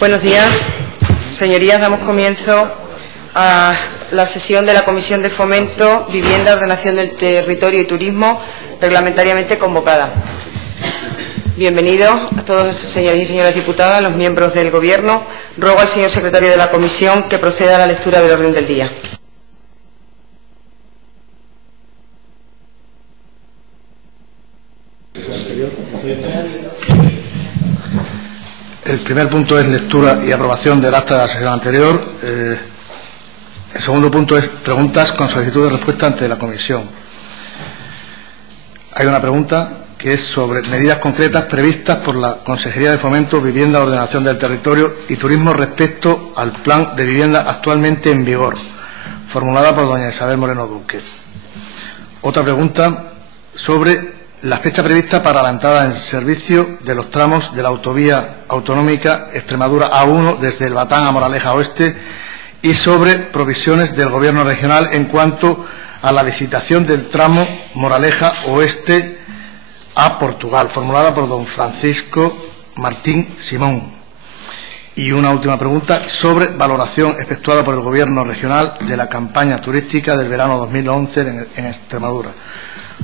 Buenos días, señorías. Damos comienzo a la sesión de la Comisión de Fomento, Vivienda, Ordenación del Territorio y Turismo, reglamentariamente convocada. Bienvenidos a todos, señores y señoras diputadas, los miembros del Gobierno. Ruego al señor secretario de la Comisión que proceda a la lectura del orden del día. El primer punto es lectura y aprobación del acta de la sesión anterior. El segundo punto es preguntas con solicitud de respuesta ante la comisión. Hay una pregunta que es sobre medidas concretas previstas por la Consejería de Fomento, Vivienda, Ordenación del Territorio y Turismo respecto al plan de vivienda actualmente en vigor, formulada por doña Isabel Moreno Duque. Otra pregunta sobre la fecha prevista para la entrada en servicio de los tramos de la autovía autonómica Extremadura A1 desde el Batán a Moraleja Oeste y sobre provisiones del Gobierno regional en cuanto a la licitación del tramo Moraleja Oeste a Portugal, formulada por don Francisco Martín Simón. Y una última pregunta sobre valoración efectuada por el Gobierno regional de la campaña turística del verano 2011 en Extremadura,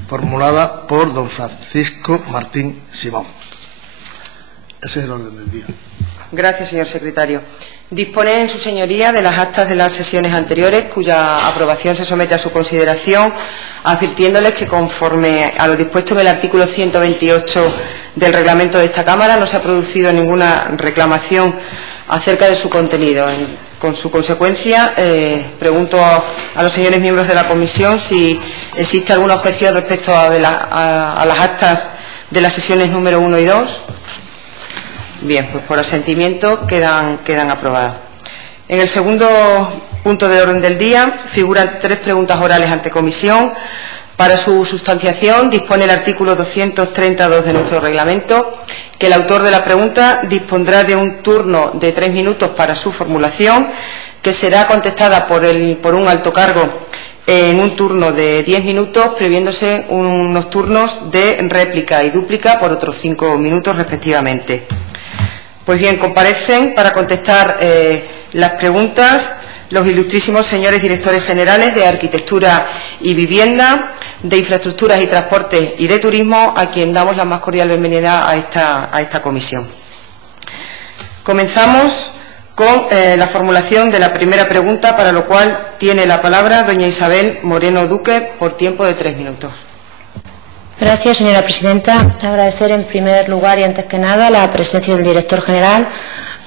formulada por don Francisco Martín Simón. Ese es el orden del día. Gracias, señor secretario. Dispone en su señoría de las actas de las sesiones anteriores, cuya aprobación se somete a su consideración, advirtiéndoles que, conforme a lo dispuesto en el artículo 128 del reglamento de esta Cámara, no se ha producido ninguna reclamación acerca de su contenido. Con su consecuencia, pregunto a los señores miembros de la comisión si existe alguna objeción respecto a las actas de las sesiones número 1 y 2. Bien, pues por asentimiento quedan aprobadas. En el segundo punto del orden del día figuran 3 preguntas orales ante comisión. Para su sustanciación dispone el artículo 232 de nuestro reglamento que el autor de la pregunta dispondrá de un turno de 3 minutos para su formulación, que será contestada por un alto cargo en un turno de 10 minutos, previéndose unos turnos de réplica y dúplica por otros 5 minutos respectivamente. Pues bien, comparecen para contestar las preguntas los ilustrísimos señores directores generales de Arquitectura y Vivienda, de Infraestructuras y Transportes y de Turismo, a quien damos la más cordial bienvenida a esta comisión. Comenzamos con la formulación de la primera pregunta, para lo cual tiene la palabra doña Isabel Moreno Duque por tiempo de 3 minutos. Gracias, señora presidenta. Agradecer en primer lugar y antes que nada la presencia del director general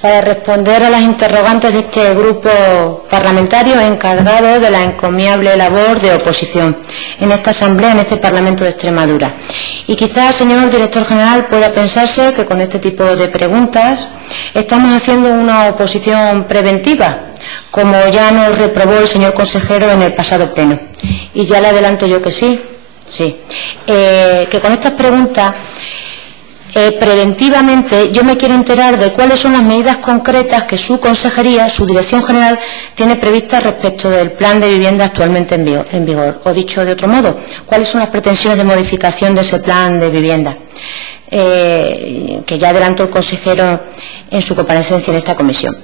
para responder a las interrogantes de este grupo parlamentario encargado de la encomiable labor de oposición en esta Asamblea, en este Parlamento de Extremadura. Y quizás, señor director general, pueda pensarse que con este tipo de preguntas estamos haciendo una oposición preventiva, como ya nos reprobó el señor consejero en el pasado pleno. Y ya le adelanto yo que sí. Que con estas preguntas preventivamente yo me quiero enterar de cuáles son las medidas concretas que su consejería, su dirección general, tiene previstas respecto del plan de vivienda actualmente en vigor. O dicho de otro modo, cuáles son las pretensiones de modificación de ese plan de vivienda, que ya adelantó el consejero en su comparecencia en esta comisión.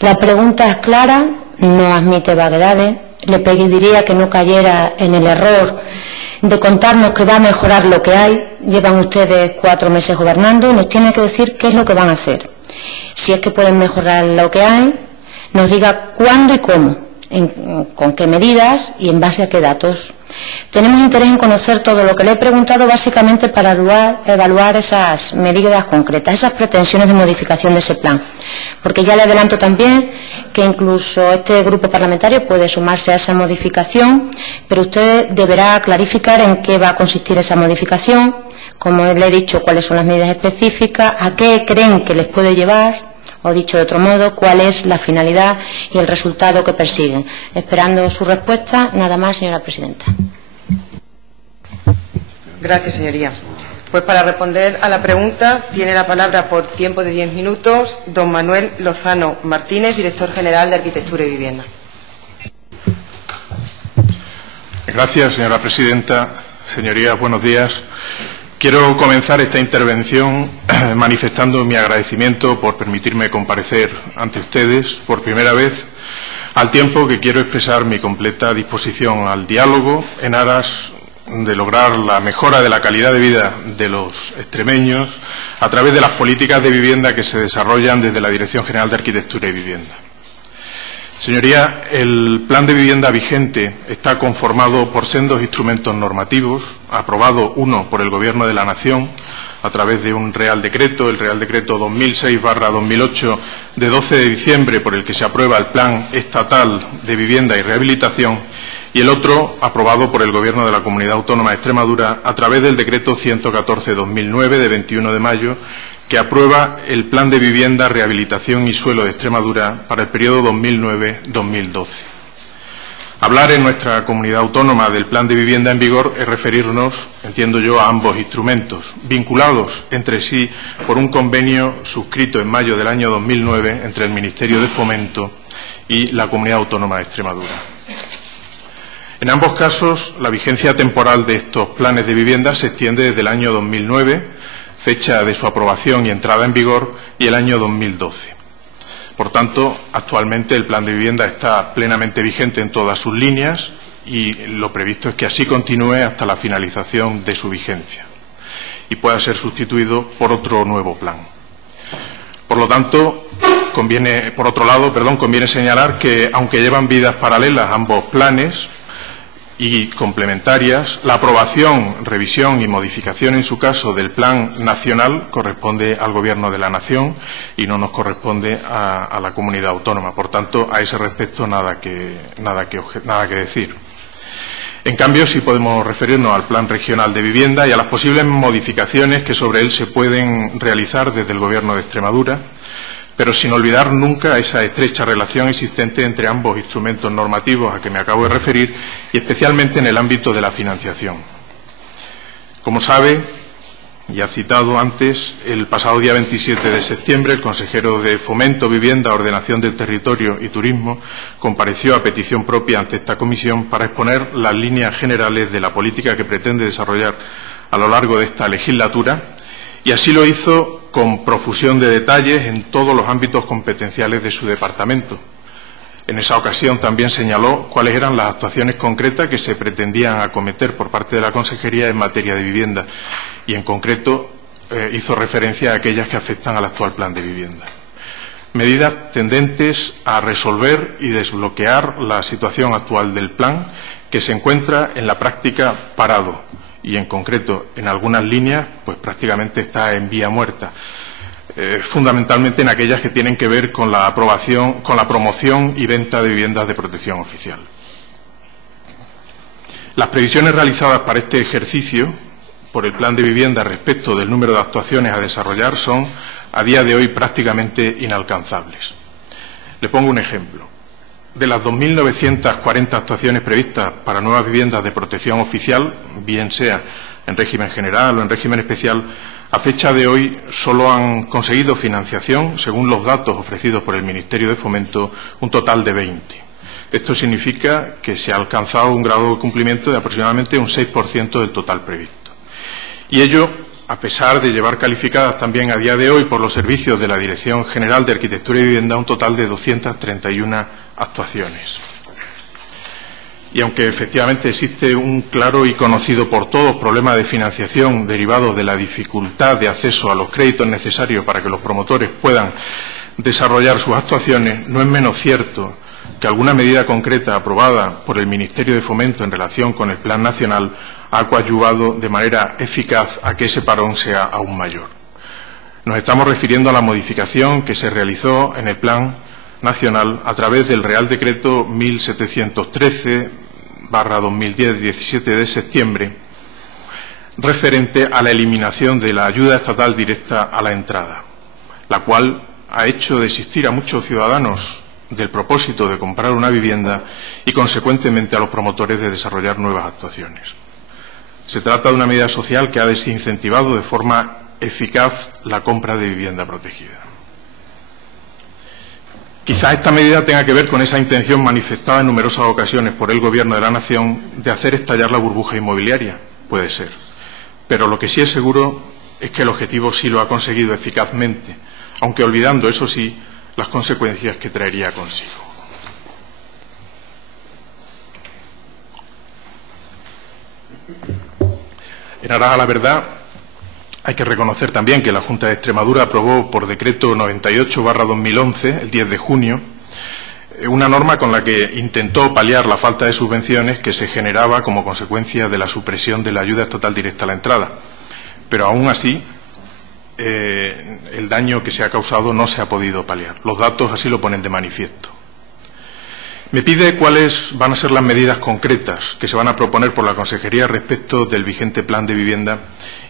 La pregunta es clara, no admite vaguedades. Le pediría que no cayera en el error de contarnos que va a mejorar lo que hay. Llevan ustedes 4 meses gobernando y nos tienen que decir qué es lo que van a hacer. Si es que pueden mejorar lo que hay, nos diga cuándo y cómo, con qué medidas y en base a qué datos. Tenemos interés en conocer todo lo que le he preguntado, básicamente para evaluar esas medidas concretas, esas pretensiones de modificación de ese plan. Porque ya le adelanto también que incluso este grupo parlamentario puede sumarse a esa modificación, pero usted deberá clarificar en qué va a consistir esa modificación, como le he dicho, cuáles son las medidas específicas, a qué creen que les puede llevar, o dicho de otro modo, cuál es la finalidad y el resultado que persiguen. Esperando su respuesta, nada más, señora presidenta. Gracias, señoría. Pues para responder a la pregunta tiene la palabra por tiempo de 10 minutos don Manuel Lozano Martínez, director general de Arquitectura y Vivienda. Gracias, señora presidenta. Señorías, buenos días. Quiero comenzar esta intervención manifestando mi agradecimiento por permitirme comparecer ante ustedes por primera vez, al tiempo que quiero expresar mi completa disposición al diálogo en aras de lograr la mejora de la calidad de vida de los extremeños a través de las políticas de vivienda que se desarrollan desde la Dirección General de Arquitectura y Vivienda. Señoría, el Plan de Vivienda vigente está conformado por sendos instrumentos normativos, aprobado uno por el Gobierno de la Nación a través de un Real Decreto, el Real Decreto 2006/2008 de 12 de diciembre, por el que se aprueba el Plan Estatal de Vivienda y Rehabilitación, y el otro aprobado por el Gobierno de la Comunidad Autónoma de Extremadura a través del Decreto 114/2009 de 21 de mayo, que aprueba el Plan de Vivienda, Rehabilitación y Suelo de Extremadura para el periodo 2009-2012. Hablar en nuestra comunidad autónoma del Plan de Vivienda en vigor es referirnos, entiendo yo, a ambos instrumentos, vinculados entre sí por un convenio suscrito en mayo del año 2009 entre el Ministerio de Fomento y la Comunidad Autónoma de Extremadura. En ambos casos, la vigencia temporal de estos planes de vivienda se extiende desde el año 2009, fecha de su aprobación y entrada en vigor, y el año 2012. Por tanto, actualmente el Plan de Vivienda está plenamente vigente en todas sus líneas y lo previsto es que así continúe hasta la finalización de su vigencia y pueda ser sustituido por otro nuevo plan. Por lo tanto, conviene señalar que, aunque llevan vidas paralelas ambos planes y complementarias, la aprobación, revisión y modificación, en su caso, del Plan Nacional corresponde al Gobierno de la Nación y no nos corresponde a la comunidad autónoma. Por tanto, a ese respecto nada que decir. En cambio, sí podemos referirnos al Plan Regional de Vivienda y a las posibles modificaciones que sobre él se pueden realizar desde el Gobierno de Extremadura, pero sin olvidar nunca esa estrecha relación existente entre ambos instrumentos normativos a que me acabo de referir, y especialmente en el ámbito de la financiación. Como sabe, y ha citado antes, el pasado día 27 de septiembre el consejero de Fomento, Vivienda, Ordenación del Territorio y Turismo compareció a petición propia ante esta comisión para exponer las líneas generales de la política que pretende desarrollar a lo largo de esta legislatura, y así lo hizo con profusión de detalles en todos los ámbitos competenciales de su departamento. En esa ocasión también señaló cuáles eran las actuaciones concretas que se pretendían acometer por parte de la Consejería en materia de vivienda y, en concreto, hizo referencia a aquellas que afectan al actual Plan de Vivienda. Medidas tendentes a resolver y desbloquear la situación actual del plan, que se encuentra en la práctica parado y, en concreto, en algunas líneas, pues prácticamente está en vía muerta, fundamentalmente en aquellas que tienen que ver con la promoción y venta de viviendas de protección oficial. Las previsiones realizadas para este ejercicio por el Plan de Vivienda respecto del número de actuaciones a desarrollar son, a día de hoy, prácticamente inalcanzables. Le pongo un ejemplo. De las 2.940 actuaciones previstas para nuevas viviendas de protección oficial, bien sea en régimen general o en régimen especial, a fecha de hoy solo han conseguido financiación, según los datos ofrecidos por el Ministerio de Fomento, un total de 20. Esto significa que se ha alcanzado un grado de cumplimiento de aproximadamente un 6% del total previsto. Y ello, a pesar de llevar calificadas también a día de hoy por los servicios de la Dirección General de Arquitectura y Vivienda un total de 231 actuaciones. Y aunque efectivamente existe un claro y conocido por todos problema de financiación derivado de la dificultad de acceso a los créditos necesarios para que los promotores puedan desarrollar sus actuaciones, no es menos cierto que alguna medida concreta aprobada por el Ministerio de Fomento en relación con el Plan Nacional ha coadyuvado de manera eficaz a que ese parón sea aún mayor. Nos estamos refiriendo a la modificación que se realizó en el Plan Nacional a través del Real Decreto 1713/2010, 17 de septiembre, referente a la eliminación de la ayuda estatal directa a la entrada, la cual ha hecho desistir a muchos ciudadanos del propósito de comprar una vivienda y, consecuentemente, a los promotores de desarrollar nuevas actuaciones. Se trata de una medida social que ha desincentivado de forma eficaz la compra de vivienda protegida. Quizá esta medida tenga que ver con esa intención manifestada en numerosas ocasiones por el Gobierno de la Nación de hacer estallar la burbuja inmobiliaria. Puede ser. pero lo que sí es seguro es que el objetivo sí lo ha conseguido eficazmente, aunque olvidando, eso sí, las consecuencias que traería consigo. En aras a la verdad, hay que reconocer también que la Junta de Extremadura aprobó por decreto 98/2011, el 10 de junio, una norma con la que intentó paliar la falta de subvenciones que se generaba como consecuencia de la supresión de la ayuda estatal directa a la entrada. Pero aún así, el daño que se ha causado no se ha podido paliar. Los datos así lo ponen de manifiesto. Me pide cuáles van a ser las medidas concretas que se van a proponer por la Consejería respecto del vigente Plan de Vivienda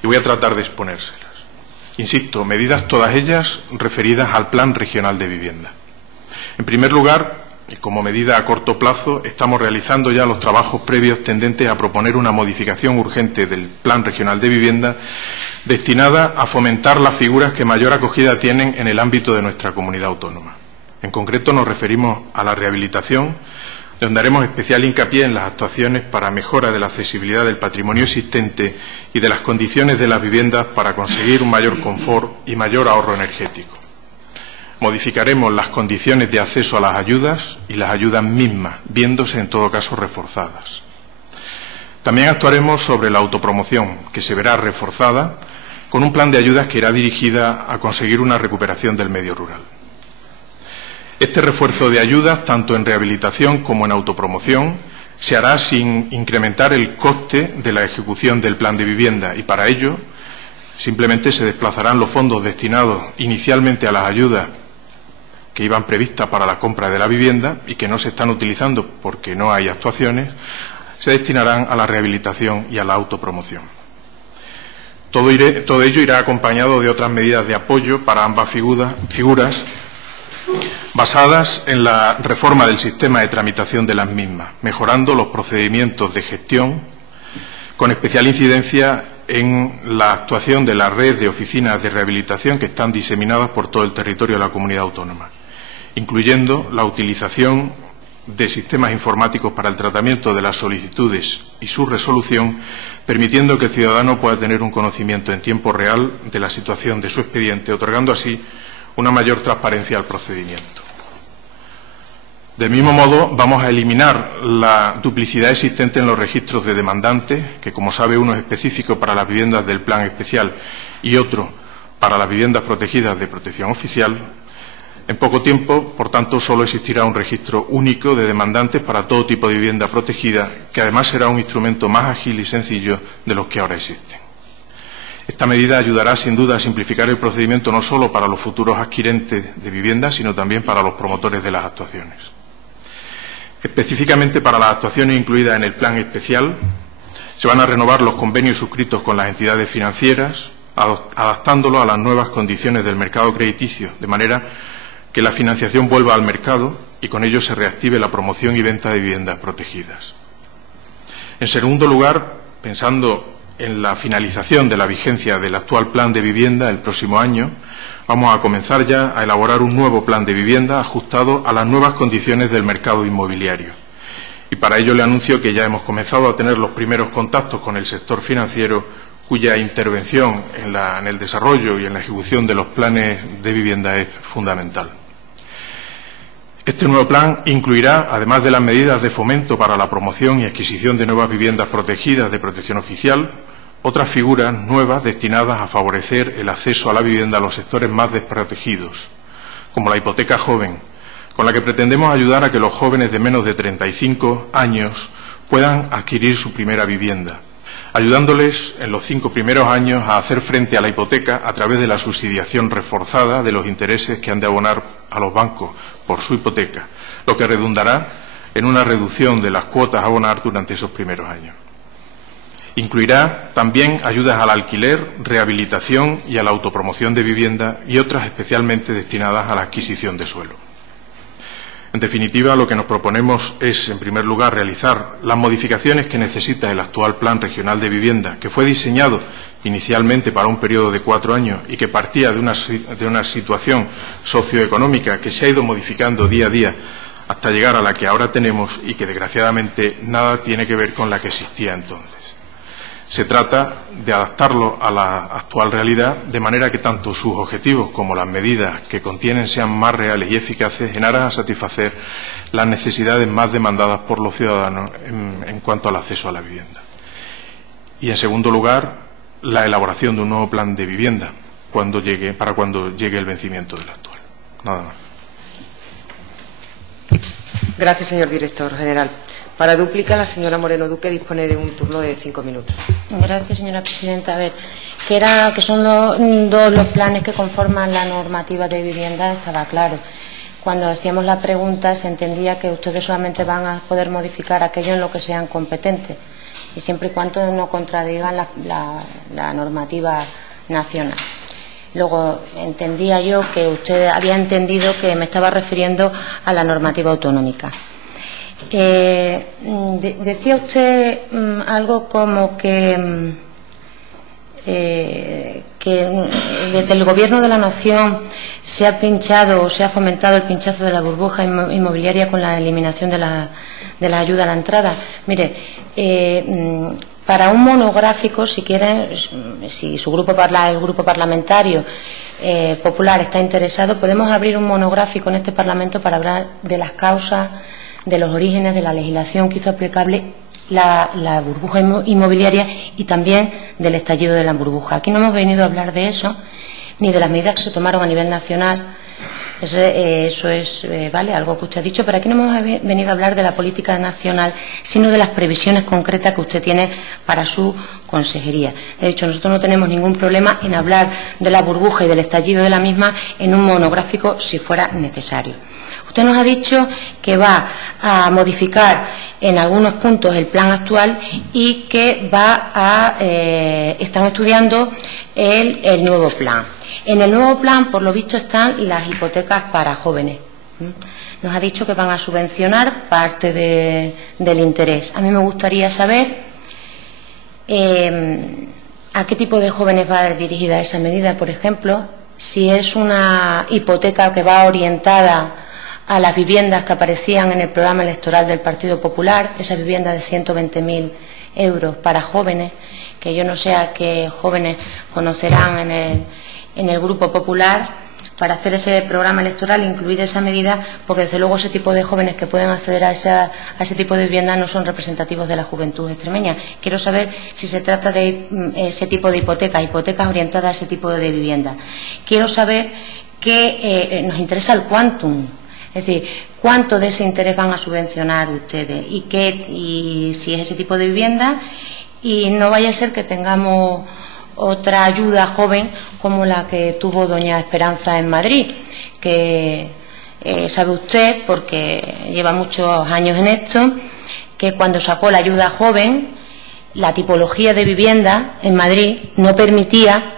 y voy a tratar de exponérselas. Insisto, medidas todas ellas referidas al Plan Regional de Vivienda. En primer lugar, y como medida a corto plazo, estamos realizando ya los trabajos previos tendentes a proponer una modificación urgente del Plan Regional de Vivienda destinada a fomentar las figuras que mayor acogida tienen en el ámbito de nuestra comunidad autónoma. En concreto nos referimos a la rehabilitación, donde haremos especial hincapié en las actuaciones para mejora de la accesibilidad del patrimonio existente y de las condiciones de las viviendas para conseguir un mayor confort y mayor ahorro energético. Modificaremos las condiciones de acceso a las ayudas y las ayudas mismas, viéndose en todo caso reforzadas. También actuaremos sobre la autopromoción, que se verá reforzada con un plan de ayudas que irá dirigida a conseguir una recuperación del medio rural. Este refuerzo de ayudas, tanto en rehabilitación como en autopromoción, se hará sin incrementar el coste de la ejecución del plan de vivienda y para ello simplemente se desplazarán los fondos destinados inicialmente a las ayudas que iban previstas para la compra de la vivienda y que no se están utilizando porque no hay actuaciones, se destinarán a la rehabilitación y a la autopromoción. Todo ello irá acompañado de otras medidas de apoyo para ambas figuras basadas en la reforma del sistema de tramitación de las mismas, mejorando los procedimientos de gestión, con especial incidencia en la actuación de la red de oficinas de rehabilitación que están diseminadas por todo el territorio de la comunidad autónoma, incluyendo la utilización de sistemas informáticos para el tratamiento de las solicitudes y su resolución, permitiendo que el ciudadano pueda tener un conocimiento en tiempo real de la situación de su expediente, otorgando así una mayor transparencia al procedimiento. Del mismo modo, vamos a eliminar la duplicidad existente en los registros de demandantes, que, como sabe, uno es específico para las viviendas del Plan Especial y otro para las viviendas protegidas de protección oficial. En poco tiempo, por tanto, solo existirá un registro único de demandantes para todo tipo de vivienda protegida, que además será un instrumento más ágil y sencillo de los que ahora existen. Esta medida ayudará sin duda a simplificar el procedimiento no solo para los futuros adquirentes de vivienda, sino también para los promotores de las actuaciones. Específicamente para las actuaciones incluidas en el Plan Especial, se van a renovar los convenios suscritos con las entidades financieras, adaptándolo a las nuevas condiciones del mercado crediticio, de manera que la financiación vuelva al mercado y con ello se reactive la promoción y venta de viviendas protegidas. En segundo lugar, pensando en la finalización de la vigencia del actual plan de vivienda el próximo año, vamos a comenzar ya a elaborar un nuevo plan de vivienda ajustado a las nuevas condiciones del mercado inmobiliario. Y para ello le anuncio que ya hemos comenzado a tener los primeros contactos con el sector financiero, cuya intervención en el desarrollo y en la ejecución de los planes de vivienda es fundamental. Este nuevo plan incluirá, además de las medidas de fomento para la promoción y adquisición de nuevas viviendas protegidas de protección oficial, otras figuras nuevas destinadas a favorecer el acceso a la vivienda a los sectores más desprotegidos, como la hipoteca joven, con la que pretendemos ayudar a que los jóvenes de menos de 35 años puedan adquirir su primera vivienda, ayudándoles en los 5 primeros años a hacer frente a la hipoteca a través de la subsidiación reforzada de los intereses que han de abonar a los bancos por su hipoteca, lo que redundará en una reducción de las cuotas a abonar durante esos primeros años. Incluirá también ayudas al alquiler, rehabilitación y a la autopromoción de vivienda y otras especialmente destinadas a la adquisición de suelo. En definitiva, lo que nos proponemos es, en primer lugar, realizar las modificaciones que necesita el actual Plan Regional de Vivienda, que fue diseñado inicialmente para un periodo de 4 años y que partía de una situación socioeconómica que se ha ido modificando día a día hasta llegar a la que ahora tenemos y que, desgraciadamente, nada tiene que ver con la que existía entonces. Se trata de adaptarlo a la actual realidad de manera que tanto sus objetivos como las medidas que contienen sean más reales y eficaces en aras a satisfacer las necesidades más demandadas por los ciudadanos en cuanto al acceso a la vivienda. Y, en segundo lugar, la elaboración de un nuevo plan de vivienda para cuando llegue el vencimiento del actual. Nada más. Gracias, señor director general. Para dúplica, la señora Moreno Duque dispone de un turno de 5 minutos. Gracias, señora presidenta. A ver, que son dos los planes que conforman la normativa de vivienda, estaba claro. Cuando hacíamos la pregunta se entendía que ustedes solamente van a poder modificar aquello en lo que sean competentes, y siempre y cuando no contradigan la normativa nacional. Luego entendía yo que usted había entendido que me estaba refiriendo a la normativa autonómica. Decía usted algo como que desde el Gobierno de la Nación se ha pinchado o se ha fomentado el pinchazo de la burbuja inmobiliaria con la eliminación de la ayuda a la entrada. Mire, para un monográfico, si quieren, si el grupo parlamentario popular está interesado, podemos abrir un monográfico en este Parlamento para hablar de las causas, de los orígenes, de la legislación que hizo aplicable la burbuja inmobiliaria y también del estallido de la burbuja. Aquí no hemos venido a hablar de eso, ni de las medidas que se tomaron a nivel nacional. Eso es vale, algo que usted ha dicho, pero aquí no hemos venido a hablar de la política nacional, sino de las previsiones concretas que usted tiene para su consejería. De hecho, nosotros no tenemos ningún problema en hablar de la burbuja y del estallido de la misma en un monográfico si fuera necesario. Usted nos ha dicho que va a modificar en algunos puntos el plan actual y que están estudiando el nuevo plan. En el nuevo plan, por lo visto, están las hipotecas para jóvenes. Nos ha dicho que van a subvencionar parte del interés. A mí me gustaría saber a qué tipo de jóvenes va dirigida esa medida, por ejemplo, si es una hipoteca que va orientada a las viviendas que aparecían en el programa electoral del Partido Popular, esas viviendas de 120.000 euros para jóvenes, que yo no sé a qué jóvenes conocerán en el Grupo Popular para hacer ese programa electoral, incluir esa medida, porque desde luego ese tipo de jóvenes que pueden acceder a ese tipo de vivienda no son representativos de la juventud extremeña. Quiero saber si se trata de ese tipo de hipotecas orientadas a ese tipo de vivienda. Quiero saber que nos interesa el quantum. Es decir, ¿cuánto de ese interés van a subvencionar ustedes? Y si es ese tipo de vivienda, y no vaya a ser que tengamos otra ayuda joven como la que tuvo doña Esperanza en Madrid, que sabe usted, porque lleva muchos años en esto, que cuando sacó la ayuda joven, la tipología de vivienda en Madrid no permitía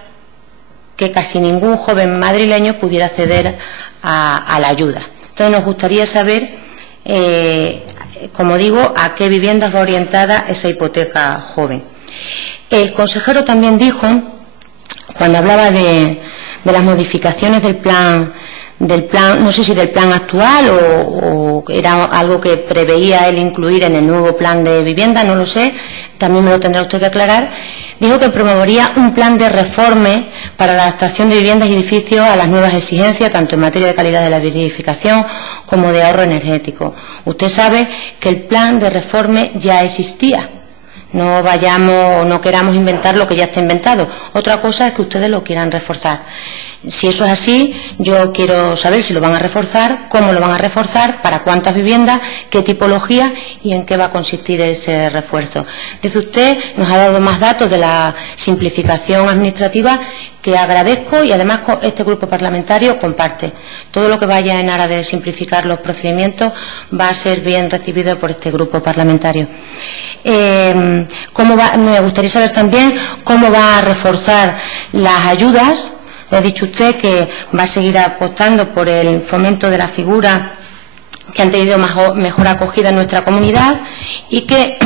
que casi ningún joven madrileño pudiera acceder a la ayuda. Entonces nos gustaría saber, como digo, a qué viviendas va orientada esa hipoteca joven. El consejero también dijo, cuando hablaba de las modificaciones del plan, no sé si del plan actual o era algo que preveía él incluir en el nuevo plan de vivienda, no lo sé, también me lo tendrá usted que aclarar. Dijo que promovería un plan de reforme para la adaptación de viviendas y edificios a las nuevas exigencias, tanto en materia de calidad de la edificación como de ahorro energético. Usted sabe que el plan de reforme ya existía. No queramos inventar lo que ya está inventado. Otra cosa es que ustedes lo quieran reforzar. Si eso es así, yo quiero saber si lo van a reforzar, cómo lo van a reforzar, para cuántas viviendas, qué tipología y en qué va a consistir ese refuerzo. Dice usted, nos ha dado más datos de la simplificación administrativa, que agradezco, y además este grupo parlamentario comparte. Todo lo que vaya en aras de simplificar los procedimientos va a ser bien recibido por este grupo parlamentario. Me gustaría saber también cómo va a reforzar las ayudas. Ha dicho usted que va a seguir apostando por el fomento de la figura que han tenido mejor acogida en nuestra comunidad y que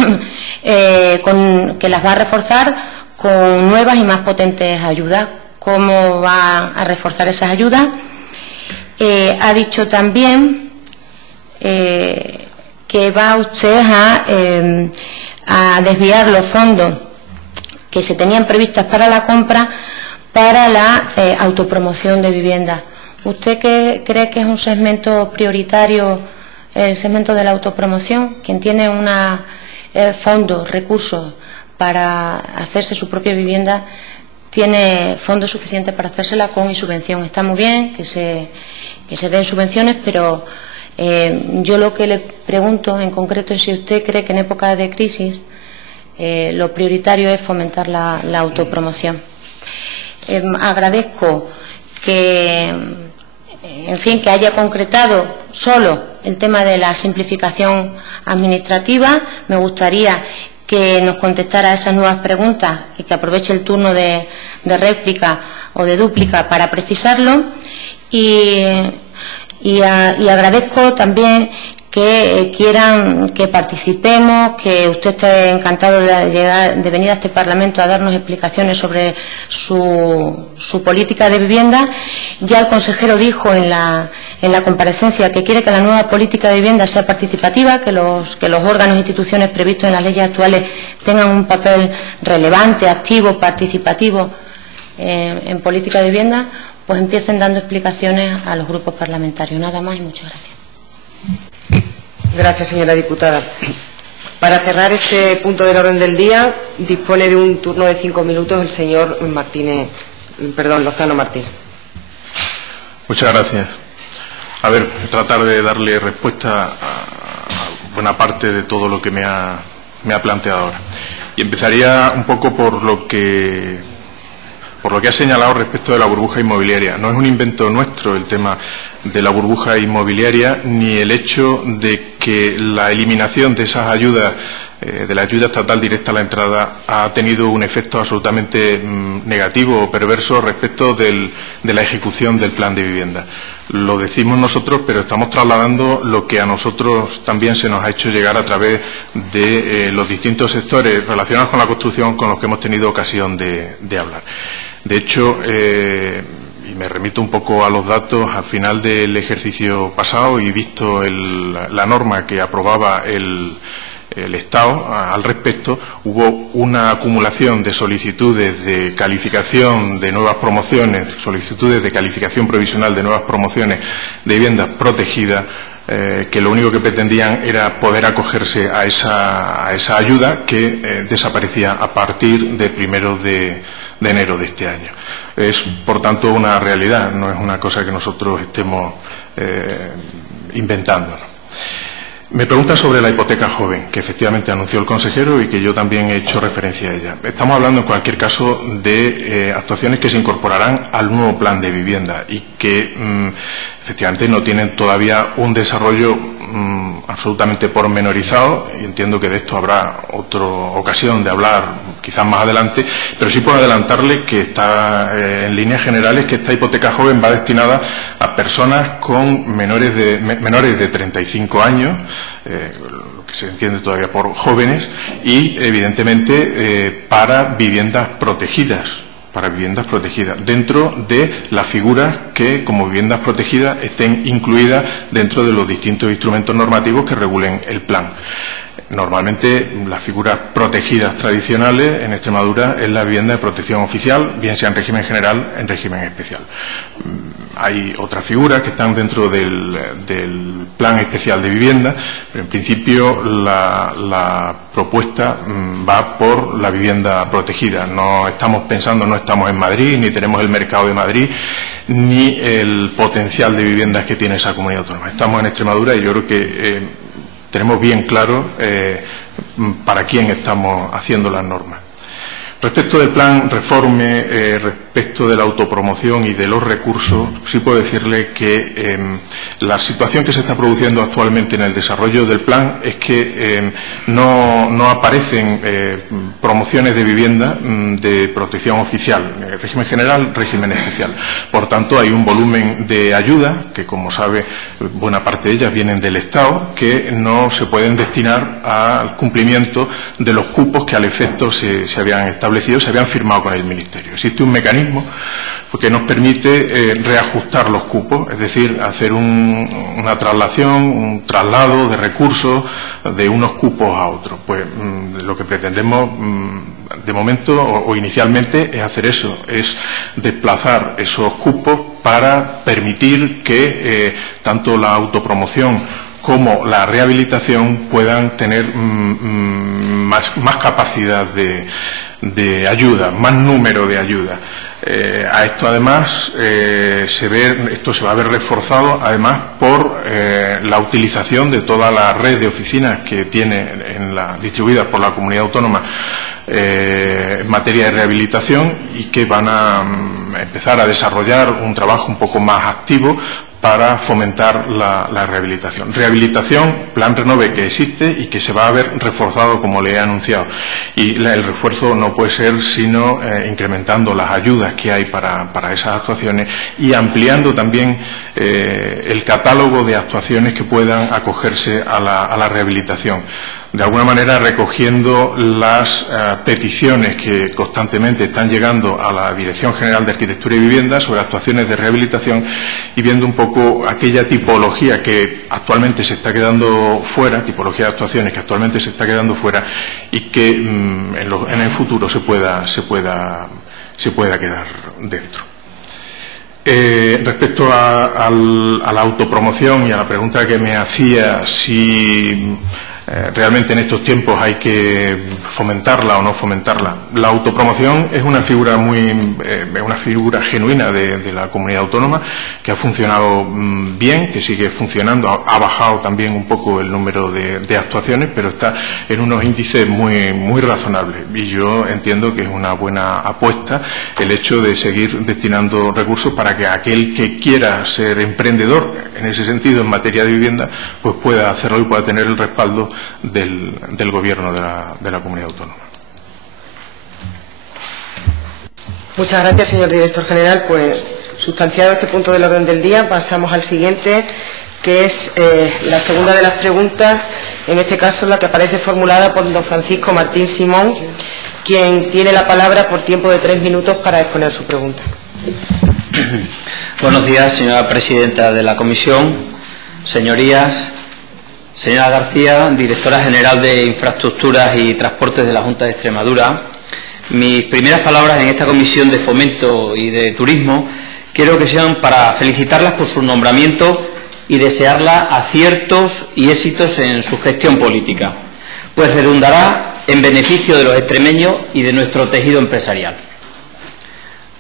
las va a reforzar con nuevas y más potentes ayudas. ¿Cómo va a reforzar esas ayudas? Ha dicho también que va usted a desviar los fondos que se tenían previstas para la compra para la autopromoción de viviendas. ¿Usted cree que es un segmento prioritario, el segmento de la autopromoción? Quien tiene fondos, recursos para hacerse su propia vivienda, tiene fondos suficientes para hacérsela con subvención. Está muy bien que se den subvenciones, pero yo lo que le pregunto en concreto es si usted cree que en época de crisis lo prioritario es fomentar la autopromoción. Agradezco que, en fin, que haya concretado solo el tema de la simplificación administrativa. Me gustaría que nos contestara a esas nuevas preguntas y que aproveche el turno de réplica o de dúplica para precisarlo. Y agradezco también que quieran que participemos, que usted esté encantado de venir a este Parlamento a darnos explicaciones sobre su política de vivienda. Ya el consejero dijo en la comparecencia que quiere que la nueva política de vivienda sea participativa, que los órganos e instituciones previstos en las leyes actuales tengan un papel relevante, activo, participativo en política de vivienda. Pues empiecen dando explicaciones a los grupos parlamentarios. Nada más y muchas gracias. Gracias, señora diputada. Para cerrar este punto del orden del día, dispone de un turno de 5 minutos el señor Lozano Martínez. Muchas gracias. A ver, tratar de darle respuesta a buena parte de todo lo que me ha planteado ahora. Y empezaría un poco por lo que ha señalado respecto de la burbuja inmobiliaria. No es un invento nuestro el tema de la burbuja inmobiliaria, ni el hecho de que la eliminación de esas ayudas, de la ayuda estatal directa a la entrada, ha tenido un efecto absolutamente negativo o perverso respecto de la ejecución del plan de vivienda. Lo decimos nosotros, pero estamos trasladando lo que a nosotros también se nos ha hecho llegar a través de los distintos sectores relacionados con la construcción con los que hemos tenido ocasión de hablar. De hecho, y me remito un poco a los datos, al final del ejercicio pasado y visto la norma que aprobaba el Estado al respecto, hubo una acumulación de solicitudes de calificación de nuevas promociones, solicitudes de calificación provisional de nuevas promociones de viviendas protegidas, que lo único que pretendían era poder acogerse a esa ayuda que desaparecía a partir del 1 de enero de este año. Es, por tanto, una realidad, no es una cosa que nosotros estemos inventando. Me pregunta sobre la hipoteca joven, que efectivamente anunció el consejero y que yo también he hecho referencia a ella. Estamos hablando, en cualquier caso, de actuaciones que se incorporarán al nuevo plan de vivienda y que efectivamente no tienen todavía un desarrollo absolutamente pormenorizado, y entiendo que de esto habrá otra ocasión de hablar quizás más adelante, pero sí puedo adelantarle que está en líneas generales que esta hipoteca joven va destinada a personas con menores de 35 años, lo que se entiende todavía por jóvenes, y evidentemente para viviendas protegidas, dentro de las figuras que, como viviendas protegidas, estén incluidas dentro de los distintos instrumentos normativos que regulen el plan. Normalmente, las figuras protegidas tradicionales en Extremadura es la vivienda de protección oficial, bien sea en régimen general o en régimen especial. Hay otras figuras que están dentro del plan especial de vivienda, pero en principio la propuesta va por la vivienda protegida. No estamos en Madrid, ni tenemos el mercado de Madrid, ni el potencial de viviendas que tiene esa comunidad autónoma. Estamos en Extremadura y yo creo que tenemos bien claro para quién estamos haciendo las normas. Respecto del plan Reforme, respecto de la autopromoción y de los recursos, sí puedo decirle que la situación que se está produciendo actualmente en el desarrollo del plan es que no aparecen promociones de vivienda de protección oficial, régimen general, régimen especial. Por tanto, hay un volumen de ayuda, que como sabe, buena parte de ellas vienen del Estado, que no se pueden destinar al cumplimiento de los cupos que al efecto se habían establecido, se habían firmado con el Ministerio. Existe un mecanismo que nos permite reajustar los cupos, es decir, hacer una traslación, un traslado de recursos de unos cupos a otros. Pues lo que pretendemos de momento o inicialmente es hacer eso, es desplazar esos cupos para permitir que tanto la autopromoción como la rehabilitación puedan tener más capacidad de ayuda, más número de ayuda. A esto además esto se va a ver reforzado además por la utilización de toda la red de oficinas que tiene distribuidas por la comunidad autónoma en materia de rehabilitación y que van a empezar a desarrollar un trabajo un poco más activo para fomentar la rehabilitación. Rehabilitación, Plan Renove, que existe y que se va a ver reforzado, como le he anunciado. Y el refuerzo no puede ser sino incrementando las ayudas que hay para esas actuaciones y ampliando también el catálogo de actuaciones que puedan acogerse a la rehabilitación. De alguna manera recogiendo las peticiones que constantemente están llegando a la Dirección General de Arquitectura y Vivienda sobre actuaciones de rehabilitación y viendo un poco aquella tipología que actualmente se está quedando fuera, tipología de actuaciones que actualmente se está quedando fuera y que en el futuro se pueda quedar dentro. Respecto a la autopromoción y a la pregunta que me hacía si realmente en estos tiempos hay que fomentarla o no fomentarla. La autopromoción es una figura genuina de la comunidad autónoma que ha funcionado bien, que sigue funcionando, ha bajado también un poco el número de actuaciones, pero está en unos índices muy razonables y yo entiendo que es una buena apuesta el hecho de seguir destinando recursos para que aquel que quiera ser emprendedor en ese sentido en materia de vivienda pues pueda hacerlo y pueda tener el respaldo del Gobierno de la comunidad autónoma. Muchas gracias, señor director general. Pues, sustanciado este punto del orden del día, pasamos al siguiente, que es la segunda de las preguntas, en este caso la que aparece formulada por don Francisco Martín Simón, quien tiene la palabra por tiempo de 3 minutos para exponer su pregunta. Buenos días, señora presidenta de la comisión, señorías. Señora García, directora general de Infraestructuras y Transportes de la Junta de Extremadura, mis primeras palabras en esta comisión de Fomento y de Turismo quiero que sean para felicitarlas por su nombramiento y desearla aciertos y éxitos en su gestión política, pues redundará en beneficio de los extremeños y de nuestro tejido empresarial.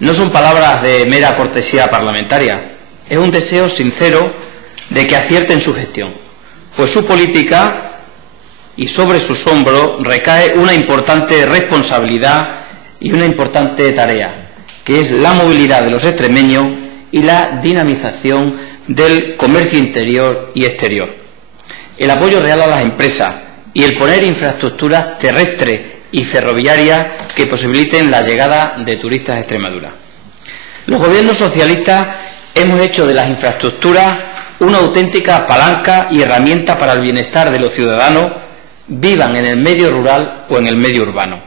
No son palabras de mera cortesía parlamentaria, es un deseo sincero de que acierte en su gestión, pues su política y sobre sus hombros recae una importante responsabilidad y una importante tarea, que es la movilidad de los extremeños y la dinamización del comercio interior y exterior, el apoyo real a las empresas y el poner infraestructuras terrestres y ferroviarias que posibiliten la llegada de turistas a Extremadura. Los gobiernos socialistas hemos hecho de las infraestructuras una auténtica palanca y herramienta para el bienestar de los ciudadanos, vivan en el medio rural o en el medio urbano.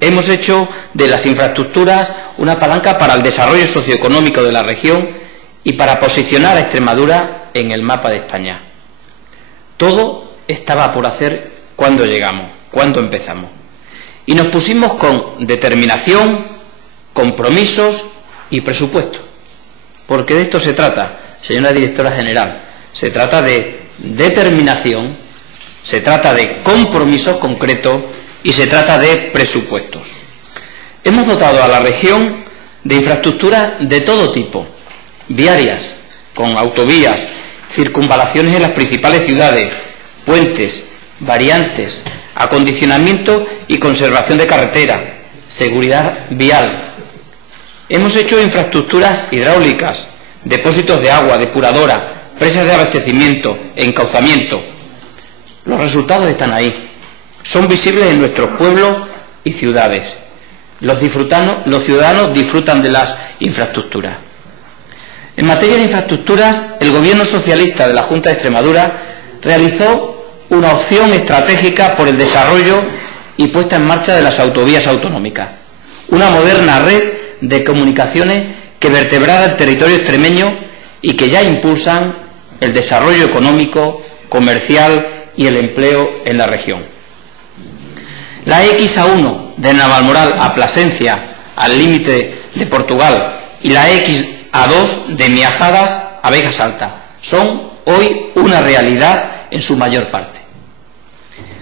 Hemos hecho de las infraestructuras una palanca para el desarrollo socioeconómico de la región y para posicionar a Extremadura en el mapa de España. Todo estaba por hacer cuando llegamos, cuando empezamos. Y nos pusimos con determinación, compromisos y presupuesto. Porque de esto se trata, señora directora general. Se trata de determinación, se trata de compromisos concretos y se trata de presupuestos. Hemos dotado a la región de infraestructuras de todo tipo, viarias, con autovías, circunvalaciones en las principales ciudades, puentes, variantes, acondicionamiento y conservación de carretera, seguridad vial. Hemos hecho infraestructuras hidráulicas, depósitos de agua, depuradora, presas de abastecimiento, encauzamiento. Los resultados están ahí. Son visibles en nuestros pueblos y ciudades. Los ciudadanos disfrutan de las infraestructuras. En materia de infraestructuras, el Gobierno socialista de la Junta de Extremadura realizó una opción estratégica por el desarrollo y puesta en marcha de las autovías autonómicas, una moderna red de comunicaciones que vertebrara el territorio extremeño y que ya impulsan el desarrollo económico, comercial y el empleo en la región. La XA1 de Navalmoral a Plasencia, al límite de Portugal, y la XA2 de Miajadas a Vegas Alta son hoy una realidad en su mayor parte,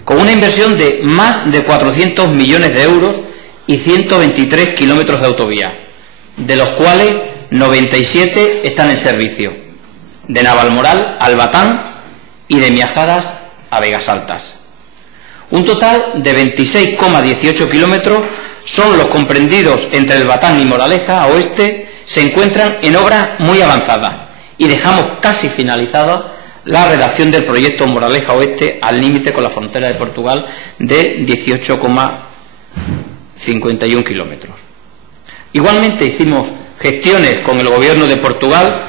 con una inversión de más de 400 millones de euros y 123 kilómetros de autovía, de los cuales 97 están en servicio, de Navalmoral al Batán y de Miajadas a Vegas Altas. Un total de 26,18 kilómetros son los comprendidos entre el Batán y Moraleja a oeste, se encuentran en obra muy avanzada y dejamos casi finalizada la redacción del proyecto Moraleja Oeste al límite con la frontera de Portugal de 18,51 kilómetros. Igualmente hicimos gestiones con el Gobierno de Portugal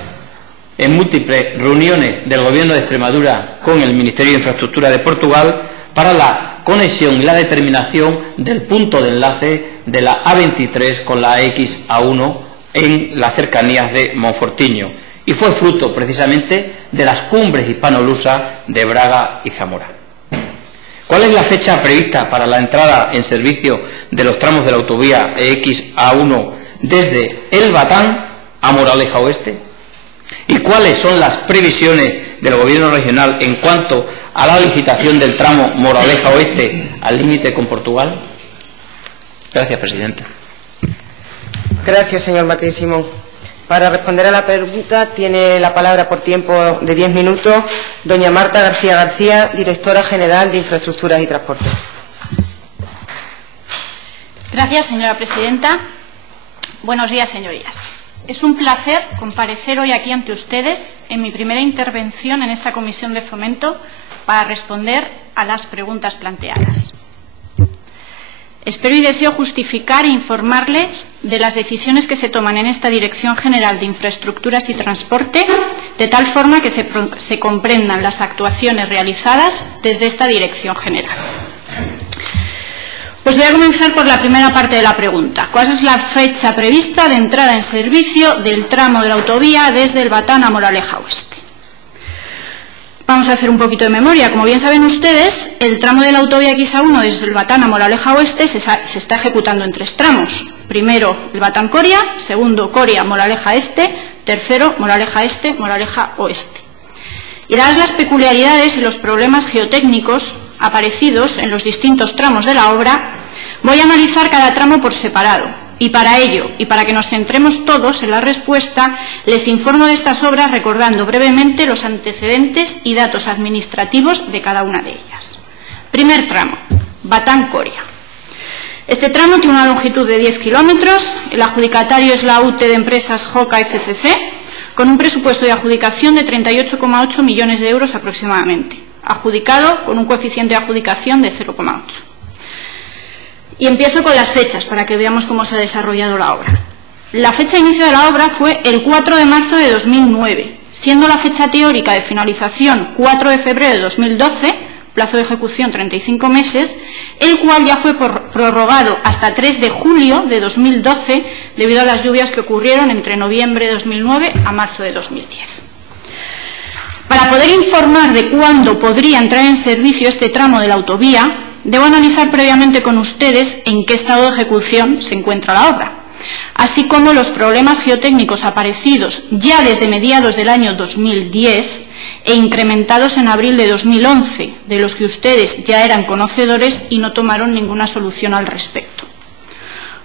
en múltiples reuniones del Gobierno de Extremadura con el Ministerio de Infraestructura de Portugal para la conexión y la determinación del punto de enlace de la A23 con la XA1 en las cercanías de Monfortiño, y fue fruto precisamente de las cumbres hispano-lusas de Braga y Zamora. ¿Cuál es la fecha prevista para la entrada en servicio de los tramos de la autovía XA1 desde el Batán a Moraleja Oeste? ¿Y cuáles son las previsiones del Gobierno regional en cuanto a la licitación del tramo Moraleja Oeste al límite con Portugal? Gracias, presidenta. Gracias, señor Martín Simón. Para responder a la pregunta tiene la palabra por tiempo de 10 minutos doña Marta García García, directora general de Infraestructuras y Transportes. Gracias, señora presidenta. Buenos días, señorías. Es un placer comparecer hoy aquí ante ustedes en mi primera intervención en esta Comisión de Fomento para responder a las preguntas planteadas. Espero y deseo justificar e informarles de las decisiones que se toman en esta Dirección General de Infraestructuras y Transporte, de tal forma que se comprendan las actuaciones realizadas desde esta Dirección General. Pues voy a comenzar por la primera parte de la pregunta. ¿Cuál es la fecha prevista de entrada en servicio del tramo de la autovía desde el Batán a Moraleja Oeste? Vamos a hacer un poquito de memoria. Como bien saben ustedes, el tramo de la autovía XA1 desde el Batán a Moraleja Oeste se está ejecutando en 3 tramos. Primero, el Batán-Coria, segundo, Coria-Moraleja Este, tercero, Moraleja Este, Moraleja Oeste. Y dadas las peculiaridades y los problemas geotécnicos aparecidos en los distintos tramos de la obra, voy a analizar cada tramo por separado. Y para ello, y para que nos centremos todos en la respuesta, les informo de estas obras recordando brevemente los antecedentes y datos administrativos de cada una de ellas. Primer tramo, Batán-Coria. Este tramo tiene una longitud de 10 kilómetros, el adjudicatario es la UT de Empresas JOCA FCC, con un presupuesto de adjudicación de 38,8 millones de euros aproximadamente, adjudicado con un coeficiente de adjudicación de 0,8. Y empiezo con las fechas para que veamos cómo se ha desarrollado la obra. La fecha de inicio de la obra fue el 4 de marzo de 2009, siendo la fecha teórica de finalización 4 de febrero de 2012, plazo de ejecución 35 meses, el cual ya fue prorrogado hasta 3 de julio de 2012 debido a las lluvias que ocurrieron entre noviembre de 2009 a marzo de 2010. Para poder informar de cuándo podría entrar en servicio este tramo de la autovía, debo analizar previamente con ustedes en qué estado de ejecución se encuentra la obra, así como los problemas geotécnicos aparecidos ya desde mediados del año 2010 e incrementados en abril de 2011, de los que ustedes ya eran conocedores y no tomaron ninguna solución al respecto.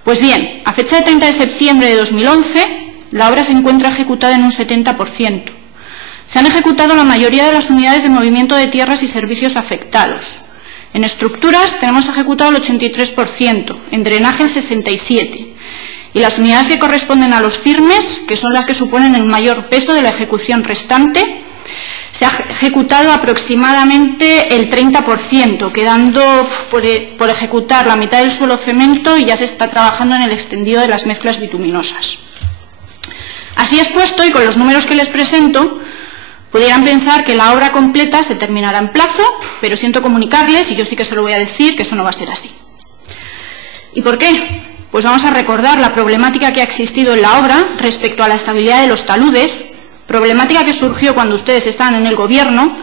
Pues bien, a fecha de 30 de septiembre de 2011, la obra se encuentra ejecutada en un 70%. Se han ejecutado la mayoría de las unidades de movimiento de tierras y servicios afectados. En estructuras tenemos ejecutado el 83%, en drenaje el 67%, y las unidades que corresponden a los firmes, que son las que suponen el mayor peso de la ejecución restante, se ha ejecutado aproximadamente el 30%, quedando por ejecutar la mitad del suelo cemento y ya se está trabajando en el extendido de las mezclas bituminosas. Así expuesto y con los números que les presento, pudieran pensar que la obra completa se terminará en plazo, pero siento comunicarles, y yo sí que se lo voy a decir, que eso no va a ser así. ¿Y por qué? Pues vamos a recordar la problemática que ha existido en la obra respecto a la estabilidad de los taludes, problemática que surgió cuando ustedes estaban en el Gobierno,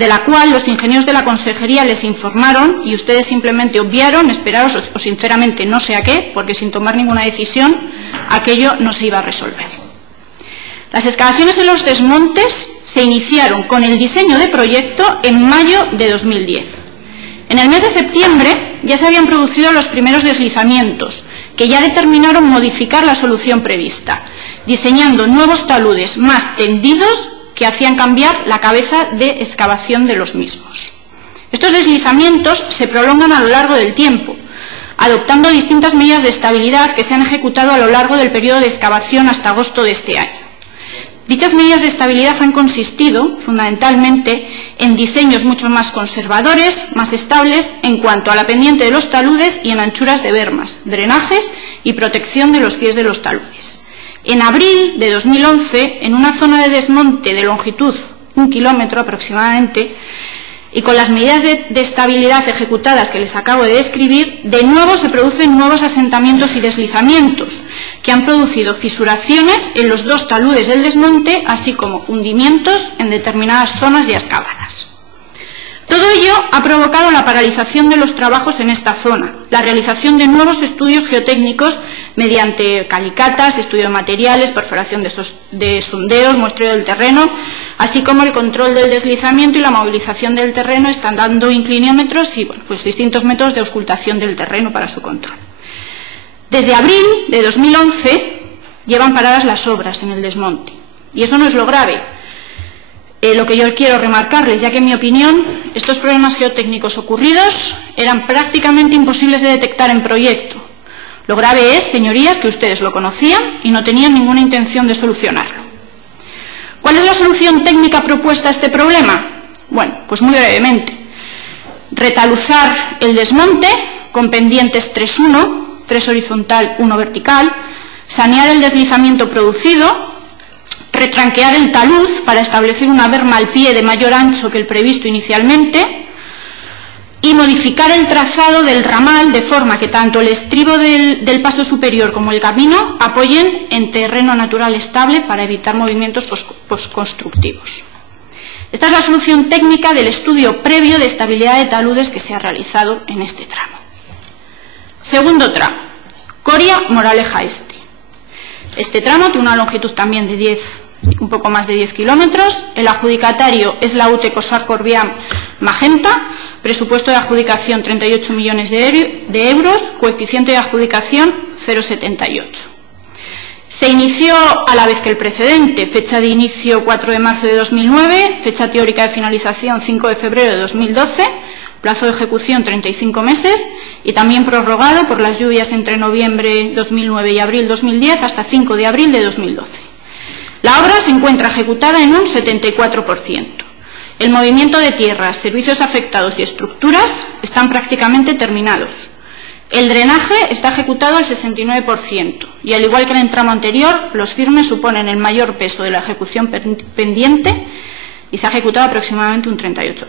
de la cual los ingenieros de la Consejería les informaron y ustedes simplemente obviaron, esperaron o sinceramente no sé a qué, porque sin tomar ninguna decisión aquello no se iba a resolver. Las excavaciones en los desmontes se iniciaron con el diseño de proyecto en mayo de 2010. En el mes de septiembre ya se habían producido los primeros deslizamientos, que ya determinaron modificar la solución prevista, diseñando nuevos taludes más tendidos que hacían cambiar la cabeza de excavación de los mismos. Estos deslizamientos se prolongan a lo largo del tiempo, adoptando distintas medidas de estabilidad que se han ejecutado a lo largo del periodo de excavación hasta agosto de este año. Dichas medidas de estabilidad han consistido, fundamentalmente, en diseños mucho más conservadores, más estables en cuanto a la pendiente de los taludes y en anchuras de bermas, drenajes y protección de los pies de los taludes. En abril de 2011, en una zona de desmonte de longitud 1 kilómetro aproximadamente, y con las medidas de estabilidad ejecutadas que les acabo de describir, de nuevo se producen nuevos asentamientos y deslizamientos, que han producido fisuraciones en los 2 taludes del desmonte, así como hundimientos en determinadas zonas ya excavadas. Todo ello ha provocado la paralización de los trabajos en esta zona, la realización de nuevos estudios geotécnicos mediante calicatas, estudio de materiales, perforación de sondeos, muestreo del terreno, así como el control del deslizamiento y la movilización del terreno, están dando inclinómetros y distintos métodos de auscultación del terreno para su control. Desde abril de 2011 llevan paradas las obras en el desmonte, y eso no es lo grave. Lo que yo quiero remarcarles, ya que en mi opinión estos problemas geotécnicos ocurridos eran prácticamente imposibles de detectar en proyecto. Lo grave es, señorías, que ustedes lo conocían y no tenían ninguna intención de solucionarlo. ¿Cuál es la solución técnica propuesta a este problema? Bueno, pues muy brevemente. Retaluzar el desmonte con pendientes 3-1, 3 horizontal, 1 vertical, sanear el deslizamiento producido, retranquear el talud para establecer una berma al pie de mayor ancho que el previsto inicialmente y modificar el trazado del ramal de forma que tanto el estribo del paso superior como el camino apoyen en terreno natural estable para evitar movimientos postconstructivos. Esta es la solución técnica del estudio previo de estabilidad de taludes que se ha realizado en este tramo. Segundo tramo, Coria-Moraleja Este. Este tramo tiene una longitud también de un poco más de 10 kilómetros. El adjudicatario es la UTE Cosar Corbiam Magenta, presupuesto de adjudicación 38 millones de euros, coeficiente de adjudicación 0,78. Se inició a la vez que el precedente, fecha de inicio 4 de marzo de 2009, fecha teórica de finalización 5 de febrero de 2012, plazo de ejecución 35 meses y también prorrogado por las lluvias entre noviembre 2009 y abril 2010 hasta 5 de abril de 2012. La obra se encuentra ejecutada en un 74%. El movimiento de tierras, servicios afectados y estructuras están prácticamente terminados. El drenaje está ejecutado al 69% y, al igual que en el tramo anterior, los firmes suponen el mayor peso de la ejecución pendiente y se ha ejecutado aproximadamente un 38%.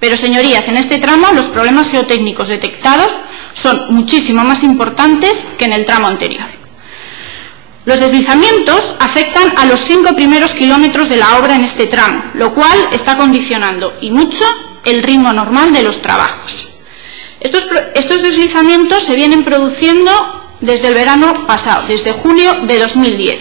Pero, señorías, en este tramo los problemas geotécnicos detectados son muchísimo más importantes que en el tramo anterior. Los deslizamientos afectan a los 5 primeros kilómetros de la obra en este tramo, lo cual está condicionando y mucho el ritmo normal de los trabajos. Estos deslizamientos se vienen produciendo desde el verano pasado, desde julio de 2010.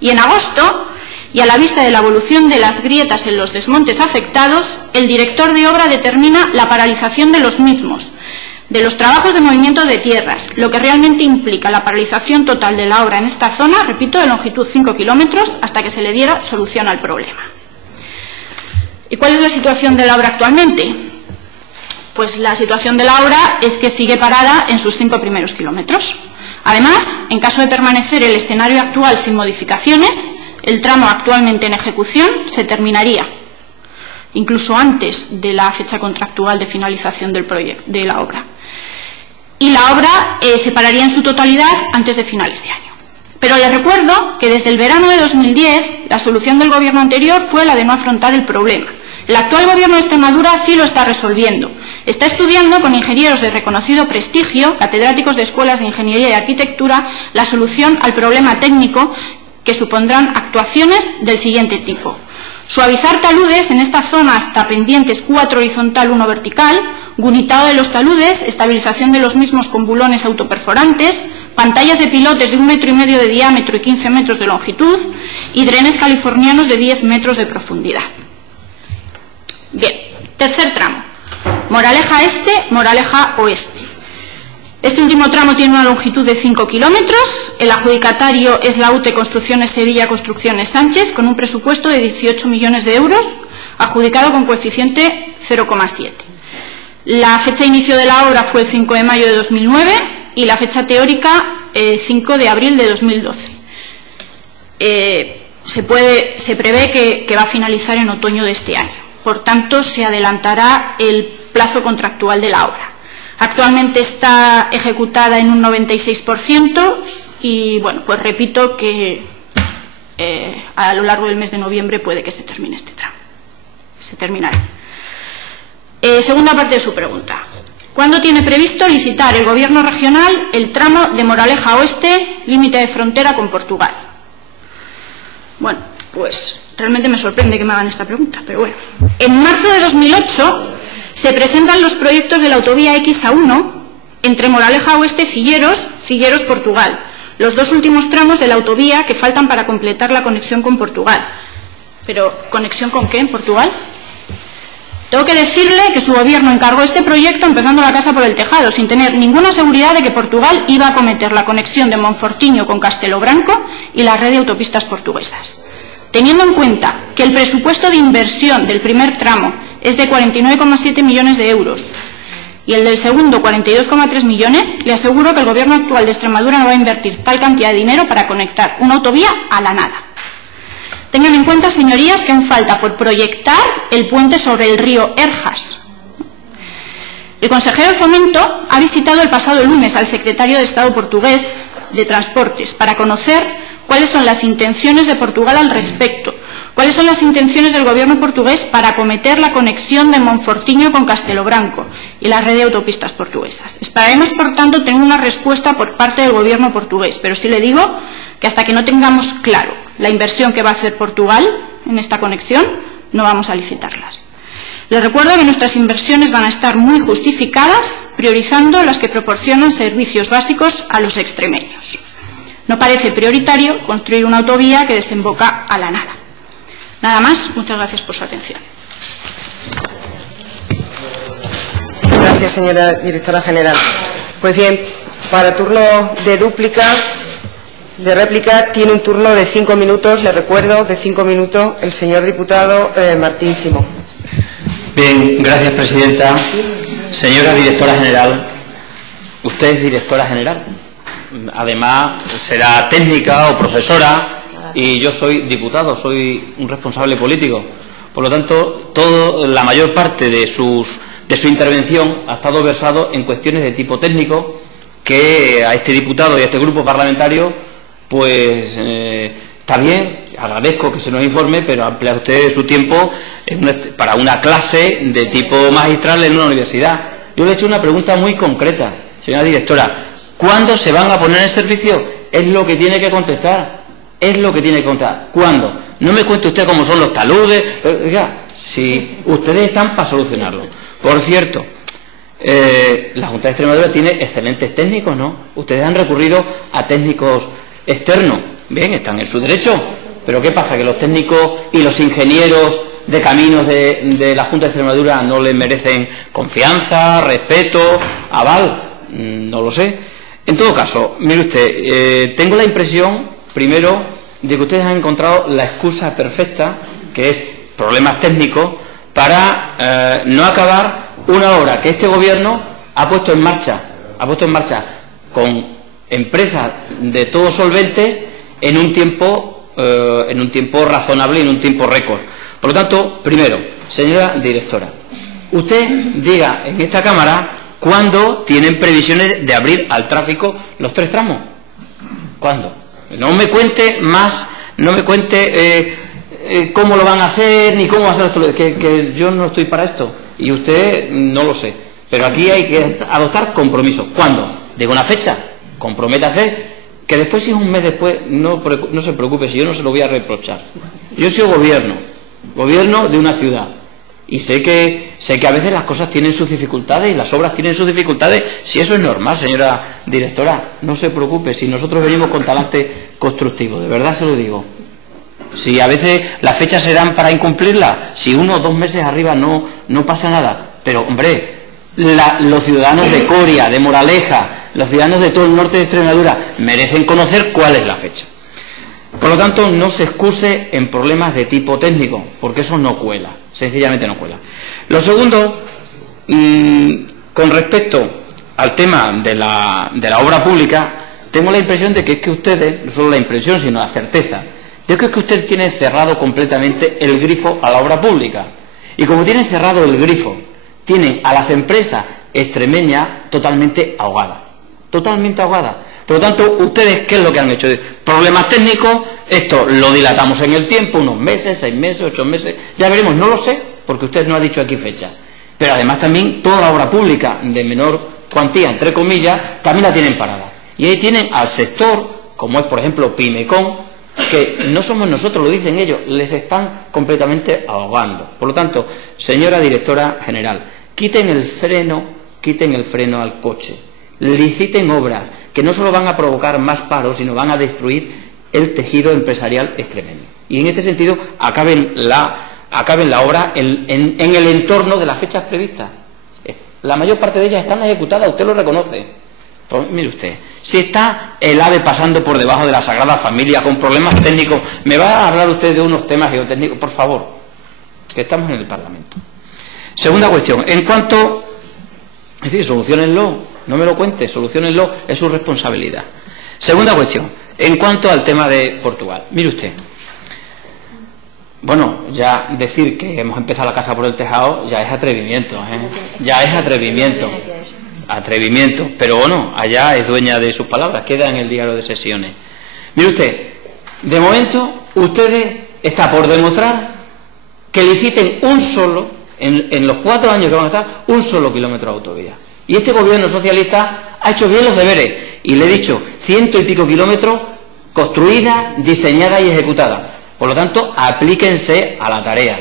Y en agosto, y a la vista de la evolución de las grietas en los desmontes afectados, el director de obra determina la paralización de los mismos, de los trabajos de movimiento de tierras, lo que realmente implica la paralización total de la obra en esta zona, repito, de longitud 5 kilómetros, hasta que se le diera solución al problema. ¿Y cuál es la situación de la obra actualmente? Pues la situación de la obra es que sigue parada en sus 5 primeros kilómetros. Además, en caso de permanecer el escenario actual sin modificaciones, el tramo actualmente en ejecución se terminaría, incluso antes de la fecha contractual de finalización del proyecto, de la obra. Y la obra se pararía en su totalidad antes de finales de año. Pero les recuerdo que desde el verano de 2010 la solución del gobierno anterior fue la de no afrontar el problema. El actual gobierno de Extremadura sí lo está resolviendo. Está estudiando con ingenieros de reconocido prestigio, catedráticos de escuelas de ingeniería y arquitectura, la solución al problema técnico que supondrán actuaciones del siguiente tipo: Suavizar taludes en esta zona hasta pendientes 4 horizontal, 1 vertical, gunitado de los taludes, estabilización de los mismos con bulones autoperforantes, pantallas de pilotes de 1,5 metros de diámetro y 15 metros de longitud y drenes californianos de 10 metros de profundidad. Bien, tercer tramo, Moraleja Este, Moraleja Oeste. Este último tramo tiene una longitud de 5 kilómetros. El adjudicatario es la UTE Construcciones Sevilla Construcciones Sánchez, con un presupuesto de 18 millones de euros, adjudicado con coeficiente 0,7. La fecha de inicio de la obra fue el 5 de mayo de 2009 y la fecha teórica 5 de abril de 2012. Se prevé que va a finalizar en otoño de este año. Por tanto, se adelantará el plazo contractual de la obra. Actualmente está ejecutada en un 96% y, bueno, pues repito que a lo largo del mes de noviembre puede que se termine este tramo. Se terminará. Segunda parte de su pregunta. ¿Cuándo tiene previsto licitar el Gobierno regional el tramo de Moraleja Oeste, límite de frontera con Portugal? Bueno, pues realmente me sorprende que me hagan esta pregunta, pero bueno. En marzo de 2008... se presentan los proyectos de la autovía XA1 entre Moraleja Oeste y Cilleros, Portugal, los dos últimos tramos de la autovía que faltan para completar la conexión con Portugal. ¿Pero conexión con qué en Portugal? Tengo que decirle que su gobierno encargó este proyecto empezando la casa por el tejado, sin tener ninguna seguridad de que Portugal iba a acometer la conexión de Monfortiño con Castelo Branco y la red de autopistas portuguesas. Teniendo en cuenta que el presupuesto de inversión del primer tramo es de 49,7 millones de euros y el del segundo 42,3 millones, le aseguro que el Gobierno actual de Extremadura no va a invertir tal cantidad de dinero para conectar una autovía a la nada. Tengan en cuenta, señorías, que aún falta por proyectar el puente sobre el río Erjas. El consejero de Fomento ha visitado el pasado lunes al secretario de Estado portugués de Transportes para conocer cuáles son las intenciones de Portugal al respecto, cuáles son las intenciones del Gobierno portugués para acometer la conexión de Monfortiño con Castelo Branco y la red de autopistas portuguesas. Esperaremos, por tanto, tener una respuesta por parte del Gobierno portugués, pero sí le digo que hasta que no tengamos claro la inversión que va a hacer Portugal en esta conexión, no vamos a licitarlas. Les recuerdo que nuestras inversiones van a estar muy justificadas, priorizando las que proporcionan servicios básicos a los extremeños. No parece prioritario construir una autovía que desemboca a la nada. Nada más, muchas gracias por su atención. Gracias, señora directora general. Pues bien, para turno de réplica, tiene un turno de 5 minutos, le recuerdo, de 5 minutos, el señor diputado Martín Simón. Bien, gracias, presidenta. Señora directora general, usted es directora general. Además, será técnica o profesora y yo soy diputado, soy un responsable político. Por lo tanto, la mayor parte de su intervención ha estado versado en cuestiones de tipo técnico que a este diputado y a este grupo parlamentario, pues está bien, agradezco que se nos informe, pero amplía usted su tiempo para una clase de tipo magistral en una universidad. Yo le he hecho una pregunta muy concreta, señora directora. ¿Cuándo se van a poner en servicio? Es lo que tiene que contestar. Es lo que tiene que contestar. ¿Cuándo? No me cuente usted cómo son los taludes. Oiga, si ustedes están para solucionarlo. Por cierto, la Junta de Extremadura tiene excelentes técnicos, ¿no? Ustedes han recurrido a técnicos externos. Bien, están en su derecho. Pero ¿qué pasa? ¿Que los técnicos y los ingenieros de caminos de la Junta de Extremadura no les merecen confianza, respeto, aval? No lo sé. En todo caso, mire usted, tengo la impresión, primero, de que ustedes han encontrado la excusa perfecta, que es problemas técnicos, para no acabar una obra que este gobierno ha puesto en marcha con empresas de todos solventes en un tiempo razonable y en un tiempo récord. Por lo tanto, primero, señora directora, usted diga en esta Cámara ¿cuándo tienen previsiones de abrir al tráfico los 3 tramos? ¿Cuándo? No me cuente más, no me cuente cómo lo van a hacer, ni cómo va a ser esto, que yo no estoy para esto, y usted no lo sé. Pero aquí hay que adoptar compromisos. ¿Cuándo? Digo una fecha, comprométase, que después, si es un mes después, no se preocupe, si yo no se lo voy a reprochar. Yo soy gobierno, gobierno de una ciudad. Y sé que a veces las cosas tienen sus dificultades y las obras tienen sus dificultades. Si eso es normal, señora directora, no se preocupe, si nosotros venimos con talante constructivo, de verdad se lo digo. Si a veces las fechas se dan para incumplirlas, si 1 o 2 meses arriba no pasa nada. Pero, hombre, los ciudadanos de Coria, de Moraleja, los ciudadanos de todo el norte de Extremadura merecen conocer cuál es la fecha. Por lo tanto, no se excuse en problemas de tipo técnico, porque eso no cuela, sencillamente no cuela. Lo segundo, con respecto al tema de la obra pública, tengo la impresión de que es que ustedes, no solo la impresión, sino la certeza, de que es que ustedes tienen cerrado completamente el grifo a la obra pública. Y como tienen cerrado el grifo, tienen a las empresas extremeñas totalmente ahogadas. Totalmente ahogadas. Por lo tanto, ustedes, ¿qué es lo que han hecho? Problemas técnicos, esto lo dilatamos en el tiempo, unos meses, 6 meses, 8 meses, ya veremos, no lo sé, porque usted no ha dicho aquí fecha. Pero además también toda la obra pública de menor cuantía, entre comillas, también la tienen parada. Y ahí tienen al sector, como es por ejemplo Pimecon, que no somos nosotros, lo dicen ellos, les están completamente ahogando. Por lo tanto, señora directora general, quiten el freno al coche, liciten obras que no solo van a provocar más paro, sino van a destruir el tejido empresarial extremeño. Y en este sentido, acaben la obra en el entorno de las fechas previstas. La mayor parte de ellas están ejecutadas, usted lo reconoce. Pues, mire usted, si está el AVE pasando por debajo de la Sagrada Familia con problemas técnicos, ¿me va a hablar usted de unos temas geotécnicos? Por favor, que estamos en el Parlamento. Segunda cuestión, en cuanto... Es decir, soluciónenlo, no me lo cuente, soluciónenlo, es su responsabilidad. Segunda cuestión, en cuanto al tema de Portugal. Mire usted, bueno, ya decir que hemos empezado la casa por el tejado ya es atrevimiento, ya es atrevimiento, pero bueno, allá es dueña de sus palabras, queda en el diario de sesiones. Mire usted, de momento, ustedes está por demostrar que liciten un solo, en los 4 años que van a estar, un solo kilómetro de autovía. Y este gobierno socialista ha hecho bien los deberes, y le he dicho, 100 y pico kilómetros construida, diseñada y ejecutada. Por lo tanto, aplíquense a la tarea.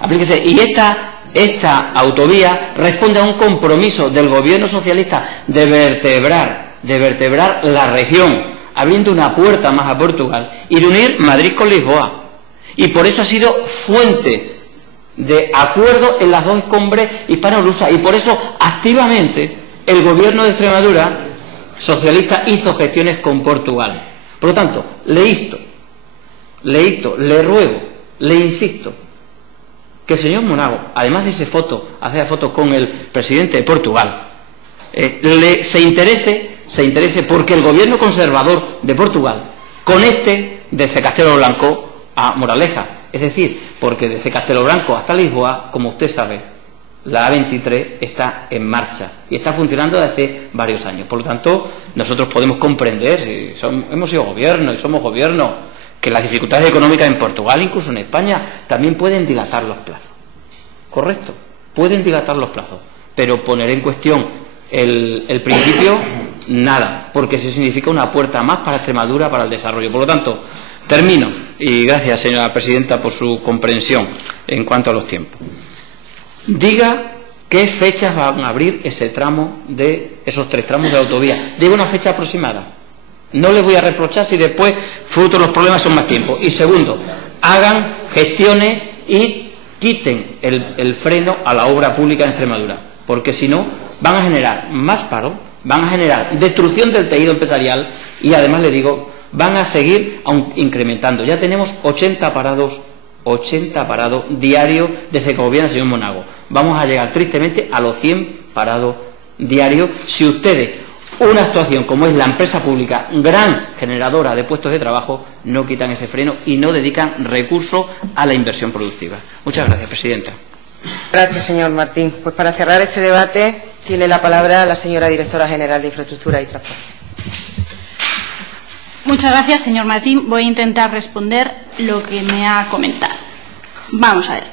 Aplíquense. Y esta autovía responde a un compromiso del gobierno socialista de vertebrar la región, abriendo una puerta más a Portugal y de unir Madrid con Lisboa. Y por eso ha sido fuente de acuerdo en las 2 cumbres hispano-lusas. Y por eso, activamente, el gobierno de Extremadura socialista hizo gestiones con Portugal. Por lo tanto, le ruego, le insisto, que el señor Monago, además de hacer fotos con el presidente de Portugal, se interese porque el gobierno conservador de Portugal conecte desde Castelo Branco a Moraleja. Es decir, porque desde Castelo Branco hasta Lisboa, como usted sabe, la A23 está en marcha y está funcionando desde hace varios años. Por lo tanto, nosotros podemos comprender, si hemos sido gobierno y somos gobierno, que las dificultades económicas en Portugal, incluso en España, también pueden dilatar los plazos. Correcto, pueden dilatar los plazos, pero poner en cuestión el principio, nada, porque eso significa una puerta más para Extremadura, para el desarrollo. Por lo tanto, termino, y gracias, señora presidenta, por su comprensión en cuanto a los tiempos. Diga qué fechas van a abrir esos 3 tramos de autovía. Diga una fecha aproximada. No les voy a reprochar si después, fruto de los problemas, son más tiempo. Y segundo, hagan gestiones y quiten el freno a la obra pública en Extremadura, porque si no, van a generar más paro, van a generar destrucción del tejido empresarial y además, le digo, van a seguir incrementando. Ya tenemos 80 parados diarios desde que gobierna el señor Monago. Vamos a llegar tristemente a los 100 parados diarios si ustedes, una actuación como es la empresa pública, gran generadora de puestos de trabajo, no quitan ese freno y no dedican recursos a la inversión productiva. Muchas gracias, presidenta. Gracias, señor Martín. Pues para cerrar este debate tiene la palabra la señora directora general de Infraestructura y Transporte. Muchas gracias, señor Martín. Voy a intentar responder lo que me ha comentado. Vamos a ver.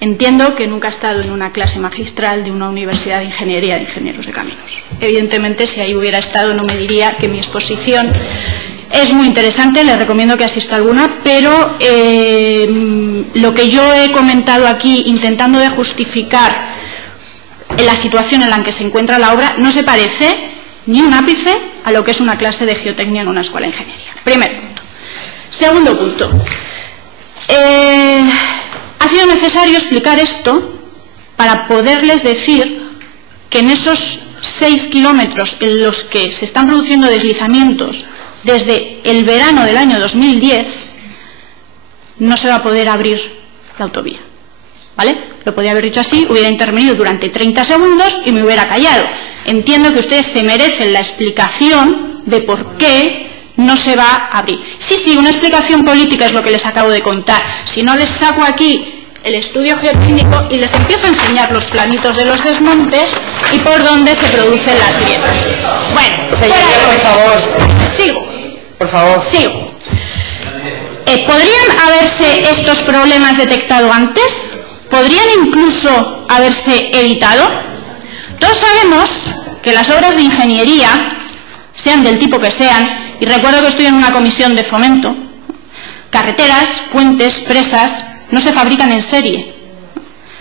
Entiendo que nunca ha estado en una clase magistral de una universidad de ingeniería de ingenieros de caminos. Evidentemente, si ahí hubiera estado, no me diría que mi exposición Es muy interesante, les recomiendo que asista a alguna, pero lo que yo he comentado aquí, intentando de justificar la situación en la que se encuentra la obra, no se parece ni un ápice a lo que es una clase de geotecnia en una escuela de ingeniería. Primer punto. Segundo punto. Ha sido necesario explicar esto para poderles decir que en esos 6 kilómetros en los que se están produciendo deslizamientos desde el verano del año 2010 no se va a poder abrir la autovía. ¿Vale? Lo podía haber dicho así, hubiera intervenido durante 30 segundos y me hubiera callado. Entiendo que ustedes se merecen la explicación de por qué no se va a abrir. Sí, una explicación política es lo que les acabo de contar. Si no, les saco aquí el estudio geotécnico y les empiezo a enseñar los planitos de los desmontes y por dónde se producen las grietas. Bueno, señoría, por favor. Sigo. Por favor. Sigo. ¿Podrían haberse estos problemas detectado antes? ¿Podrían incluso haberse evitado? Todos sabemos que las obras de ingeniería, sean del tipo que sean, y recuerdo que estoy en una comisión de fomento, carreteras, puentes, presas, no se fabrican en serie.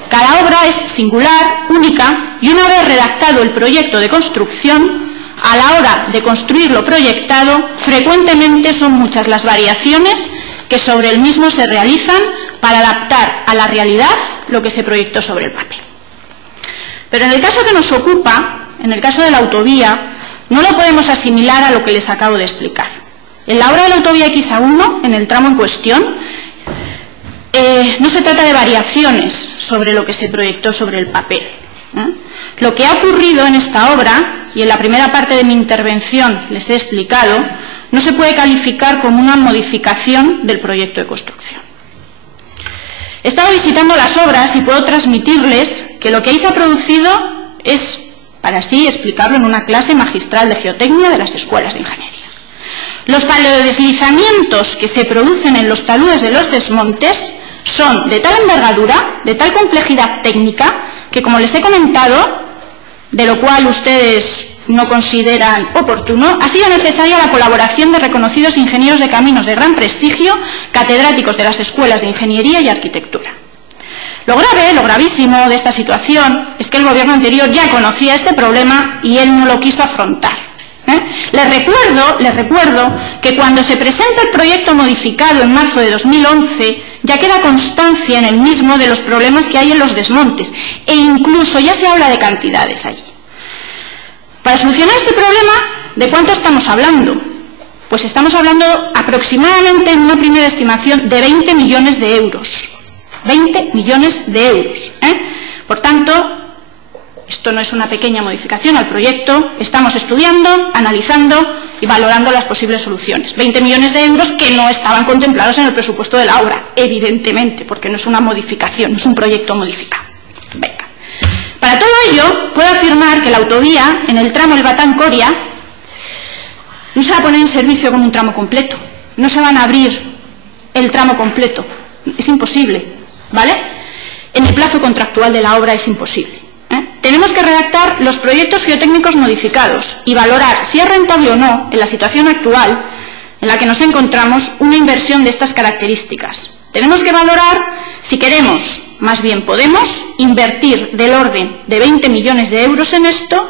Cada obra es singular, única, y una vez redactado el proyecto de construcción, a la hora de construir lo proyectado, frecuentemente son muchas las variaciones que sobre el mismo se realizan para adaptar a la realidad lo que se proyectó sobre el papel. Pero en el caso que nos ocupa, en el caso de la autovía, no lo podemos asimilar a lo que les acabo de explicar. En la obra de la autovía XA1, en el tramo en cuestión, no se trata de variaciones sobre lo que se proyectó sobre el papel. Lo que ha ocurrido en esta obra, y en la primera parte de mi intervención les he explicado, no se puede calificar como una modificación del proyecto de construcción. He estado visitando las obras y puedo transmitirles que lo que ahí se ha producido es, para así explicarlo, en una clase magistral de geotecnia de las escuelas de ingeniería. Los paleodeslizamientos que se producen en los taludes de los desmontes son de tal envergadura, de tal complejidad técnica, que, como les he comentado, de lo cual ustedes no consideran oportuno, ha sido necesaria la colaboración de reconocidos ingenieros de caminos de gran prestigio, catedráticos de las escuelas de ingeniería y arquitectura. Lo grave, lo gravísimo de esta situación es que el gobierno anterior ya conocía este problema y él no lo quiso afrontar. Les recuerdo que cuando se presenta el proyecto modificado en marzo de 2011, ya queda constancia en el mismo de los problemas que hay en los desmontes, e incluso ya se habla de cantidades allí. Para solucionar este problema, ¿de cuánto estamos hablando? Pues estamos hablando aproximadamente, en una primera estimación, de 20 millones de euros. 20 millones de euros. Por tanto, esto no es una pequeña modificación al proyecto, estamos estudiando, analizando y valorando las posibles soluciones. 20 millones de euros que no estaban contemplados en el presupuesto de la obra, evidentemente, porque no es una modificación, no es un proyecto modificado. Venga. Para todo ello, puedo afirmar que la autovía, en el tramo El Batán-Coria, no se va a poner en servicio como un tramo completo. No se van a abrir el tramo completo. Es imposible, ¿vale? En el plazo contractual de la obra es imposible. Tenemos que redactar los proyectos geotécnicos modificados y valorar si es rentable o no, en la situación actual en la que nos encontramos, una inversión de estas características. Tenemos que valorar si queremos, más bien podemos, invertir del orden de 20 millones de euros en esto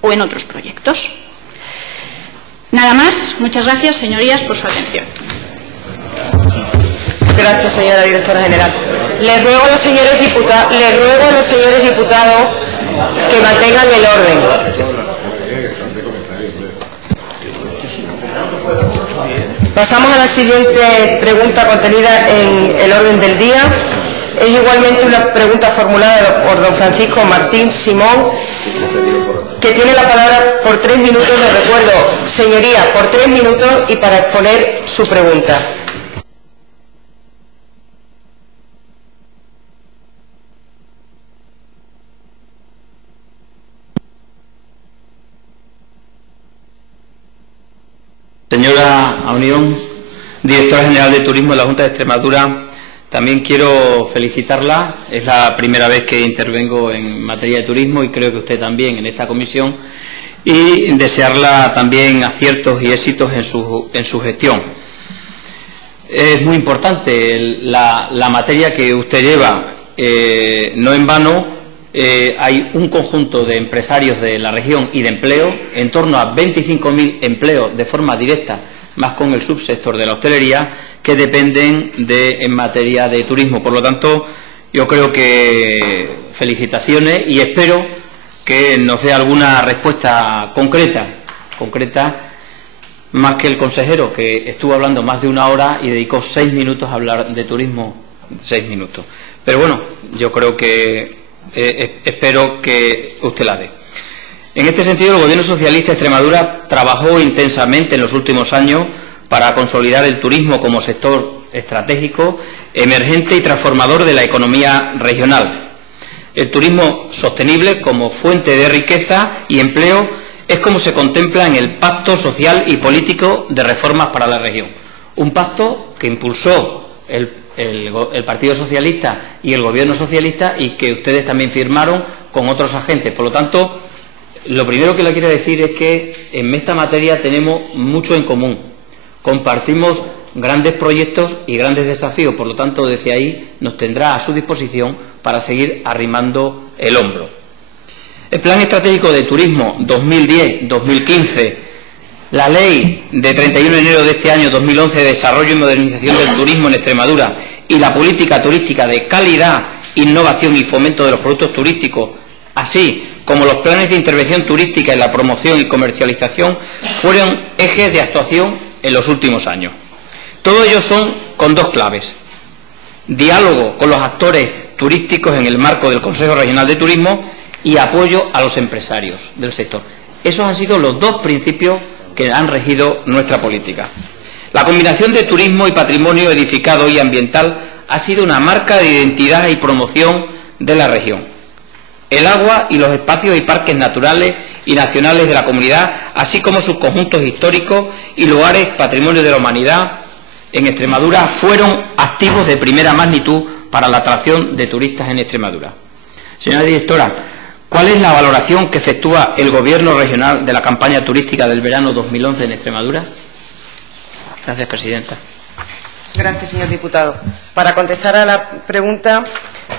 o en otros proyectos. Nada más. Muchas gracias, señorías, por su atención. Gracias, señora directora general. Les ruego a los señores diputados que mantengan el orden. Pasamos a la siguiente pregunta contenida en el orden del día. Es igualmente una pregunta formulada por don Francisco Martín Simón, que tiene la palabra por 3 minutos. Les recuerdo, señoría, por 3 minutos y para exponer su pregunta. Señora Aunión, directora general de Turismo de la Junta de Extremadura, también quiero felicitarla. Es la primera vez que intervengo en materia de turismo y creo que usted también en esta comisión. y desearla también aciertos y éxitos en su gestión. Es muy importante la materia que usted lleva, no en vano. Hay un conjunto de empresarios de la región y de empleo, en torno a 25.000 empleos de forma directa, más con el subsector de la hostelería, que dependen en materia de turismo. Por lo tanto, yo creo que felicitaciones y espero que nos dé alguna respuesta concreta, más que el consejero, que estuvo hablando más de 1 hora y dedicó 6 minutos a hablar de turismo, 6 minutos. Pero bueno, yo creo que espero que usted la dé. En este sentido, el Gobierno socialista de Extremadura trabajó intensamente en los últimos años para consolidar el turismo como sector estratégico, emergente y transformador de la economía regional. El turismo sostenible como fuente de riqueza y empleo es como se contempla en el Pacto Social y Político de Reformas para la Región. Un pacto que impulsó el Partido Socialista y el Gobierno socialista y que ustedes también firmaron con otros agentes. Por lo tanto, lo primero que le quiero decir es que en esta materia tenemos mucho en común. Compartimos grandes proyectos y grandes desafíos. Por lo tanto, desde ahí nos tendrá a su disposición para seguir arrimando el hombro. El Plan Estratégico de Turismo 2010-2015, la Ley de 31 de enero de este año 2011 de Desarrollo y Modernización del Turismo en Extremadura y la Política Turística de Calidad, Innovación y Fomento de los Productos Turísticos, así como los planes de intervención turística en la promoción y comercialización, fueron ejes de actuación en los últimos años. Todos ellos son con 2 claves: diálogo con los actores turísticos en el marco del Consejo Regional de Turismo y apoyo a los empresarios del sector. Esos han sido los 2 principios que han regido nuestra política. La combinación de turismo y patrimonio edificado y ambiental ha sido una marca de identidad y promoción de la región. El agua y los espacios y parques naturales y nacionales de la comunidad, así como sus conjuntos históricos y lugares patrimonio de la humanidad en Extremadura, fueron activos de primera magnitud para la atracción de turistas en Extremadura. Señora directora, ¿cuál es la valoración que efectúa el Gobierno regional de la campaña turística del verano 2011 en Extremadura? Gracias, presidenta. Gracias, señor diputado. Para contestar a la pregunta,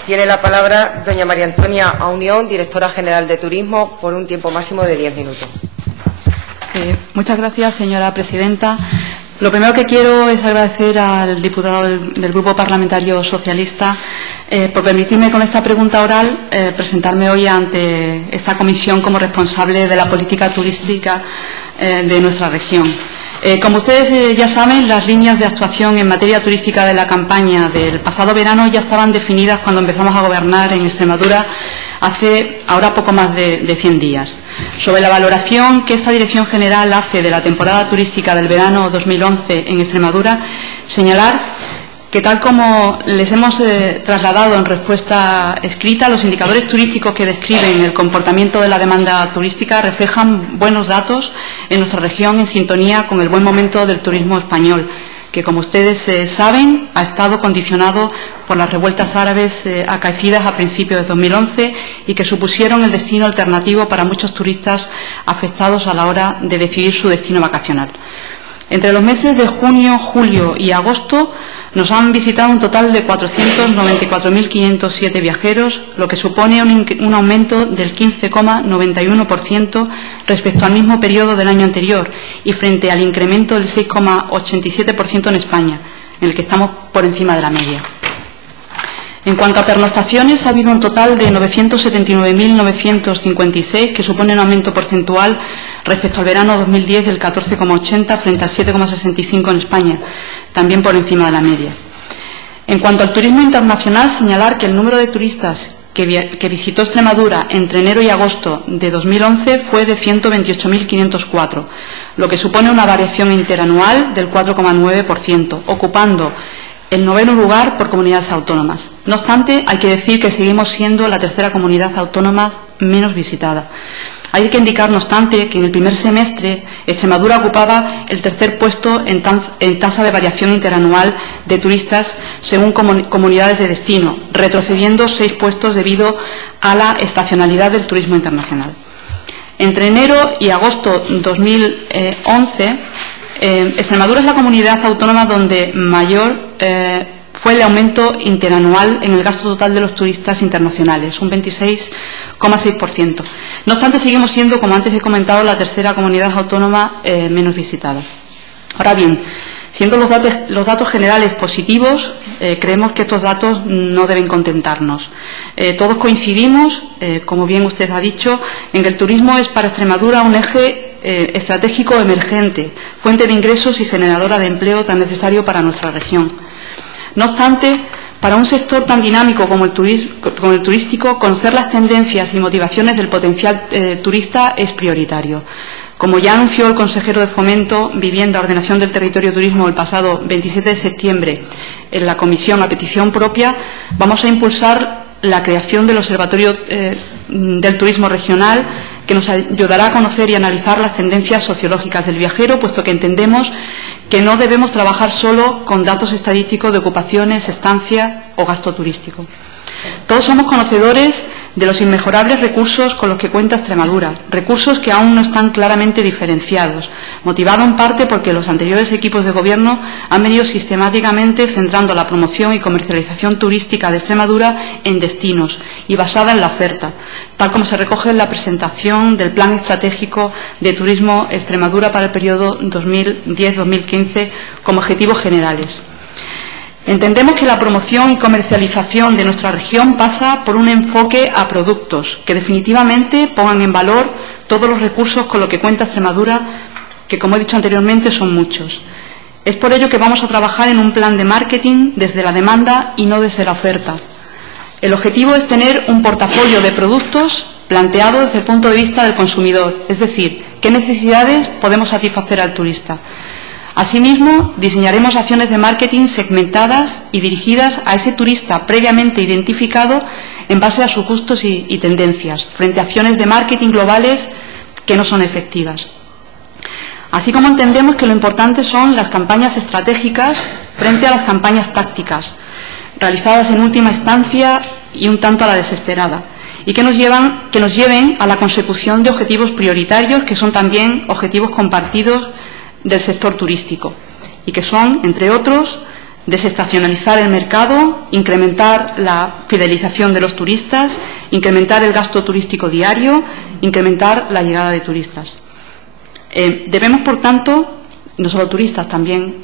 tiene la palabra doña María Antonia Aunión, directora general de Turismo, por un tiempo máximo de 10 minutos. Muchas gracias, señora presidenta. Lo primero que quiero es agradecer al diputado del Grupo Parlamentario Socialista por permitirme con esta pregunta oral presentarme hoy ante esta comisión como responsable de la política turística de nuestra región. Como ustedes ya saben, las líneas de actuación en materia turística de la campaña del pasado verano ya estaban definidas cuando empezamos a gobernar en Extremadura hace ahora poco más de 100 días. Sobre la valoración que esta Dirección General hace de la temporada turística del verano 2011 en Extremadura, señalar que, tal como les hemos trasladado en respuesta escrita, los indicadores turísticos que describen el comportamiento de la demanda turística reflejan buenos datos en nuestra región, en sintonía con el buen momento del turismo español, que, como ustedes saben, ha estado condicionado por las revueltas árabes acaecidas a principios de 2011 y que supusieron el destino alternativo para muchos turistas afectados a la hora de decidir su destino vacacional. Entre los meses de junio, julio y agosto nos han visitado un total de 494.507 viajeros, lo que supone un aumento del 15,91% respecto al mismo periodo del año anterior y frente al incremento del 6,87% en España, en el que estamos por encima de la media. En cuanto a pernoctaciones, ha habido un total de 979.956, que supone un aumento porcentual respecto al verano 2010 del 14,80 frente al 7,65 en España, también por encima de la media. En cuanto al turismo internacional, señalar que el número de turistas que visitó Extremadura entre enero y agosto de 2011 fue de 128.504, lo que supone una variación interanual del 4,9%, ocupando el 9º lugar por comunidades autónomas. No obstante, hay que decir que seguimos siendo la 3ª comunidad autónoma menos visitada. Hay que indicar, no obstante, que en el primer semestre Extremadura ocupaba el 3er puesto en tasa de variación interanual de turistas según comunidades de destino, retrocediendo 6 puestos debido a la estacionalidad del turismo internacional. Entre enero y agosto 2011, Extremadura es la comunidad autónoma donde mayor fue el aumento interanual en el gasto total de los turistas internacionales, un 26,6%. No obstante, seguimos siendo, como antes he comentado, la tercera comunidad autónoma menos visitada. Ahora bien, siendo los datos generales positivos, creemos que estos datos no deben contentarnos. Todos coincidimos, como bien usted ha dicho, en que el turismo es para Extremadura un eje estratégico emergente, fuente de ingresos y generadora de empleo tan necesario para nuestra región. No obstante, para un sector tan dinámico como el turístico, conocer las tendencias y motivaciones del potencial turista es prioritario. Como ya anunció el consejero de Fomento, Vivienda, Ordenación del Territorio y Turismo el pasado 27 de septiembre en la comisión a petición propia, vamos a impulsar la creación del Observatorio del Turismo Regional, que nos ayudará a conocer y analizar las tendencias sociológicas del viajero, puesto que entendemos que no debemos trabajar solo con datos estadísticos de ocupaciones, estancia o gasto turístico. Todos somos conocedores de los inmejorables recursos con los que cuenta Extremadura, recursos que aún no están claramente diferenciados, motivado en parte porque los anteriores equipos de gobierno han venido sistemáticamente centrando la promoción y comercialización turística de Extremadura en destinos y basada en la oferta, tal como se recoge en la presentación del Plan Estratégico de Turismo Extremadura para el periodo 2010-2015 como objetivos generales. Entendemos que la promoción y comercialización de nuestra región pasa por un enfoque a productos que definitivamente pongan en valor todos los recursos con los que cuenta Extremadura, que, como he dicho anteriormente, son muchos. Es por ello que vamos a trabajar en un plan de marketing desde la demanda y no desde la oferta. El objetivo es tener un portafolio de productos planteado desde el punto de vista del consumidor, es decir, qué necesidades podemos satisfacer al turista. Asimismo, diseñaremos acciones de marketing segmentadas y dirigidas a ese turista previamente identificado en base a sus gustos y tendencias, frente a acciones de marketing globales que no son efectivas. Así como entendemos que lo importante son las campañas estratégicas frente a las campañas tácticas, realizadas en última instancia y un tanto a la desesperada, y que nos lleven a la consecución de objetivos prioritarios que son también objetivos compartidos del sector turístico y que son, entre otros, desestacionalizar el mercado, incrementar la fidelización de los turistas, incrementar el gasto turístico diario, incrementar la llegada de turistas. Debemos, por tanto, no solo turistas, también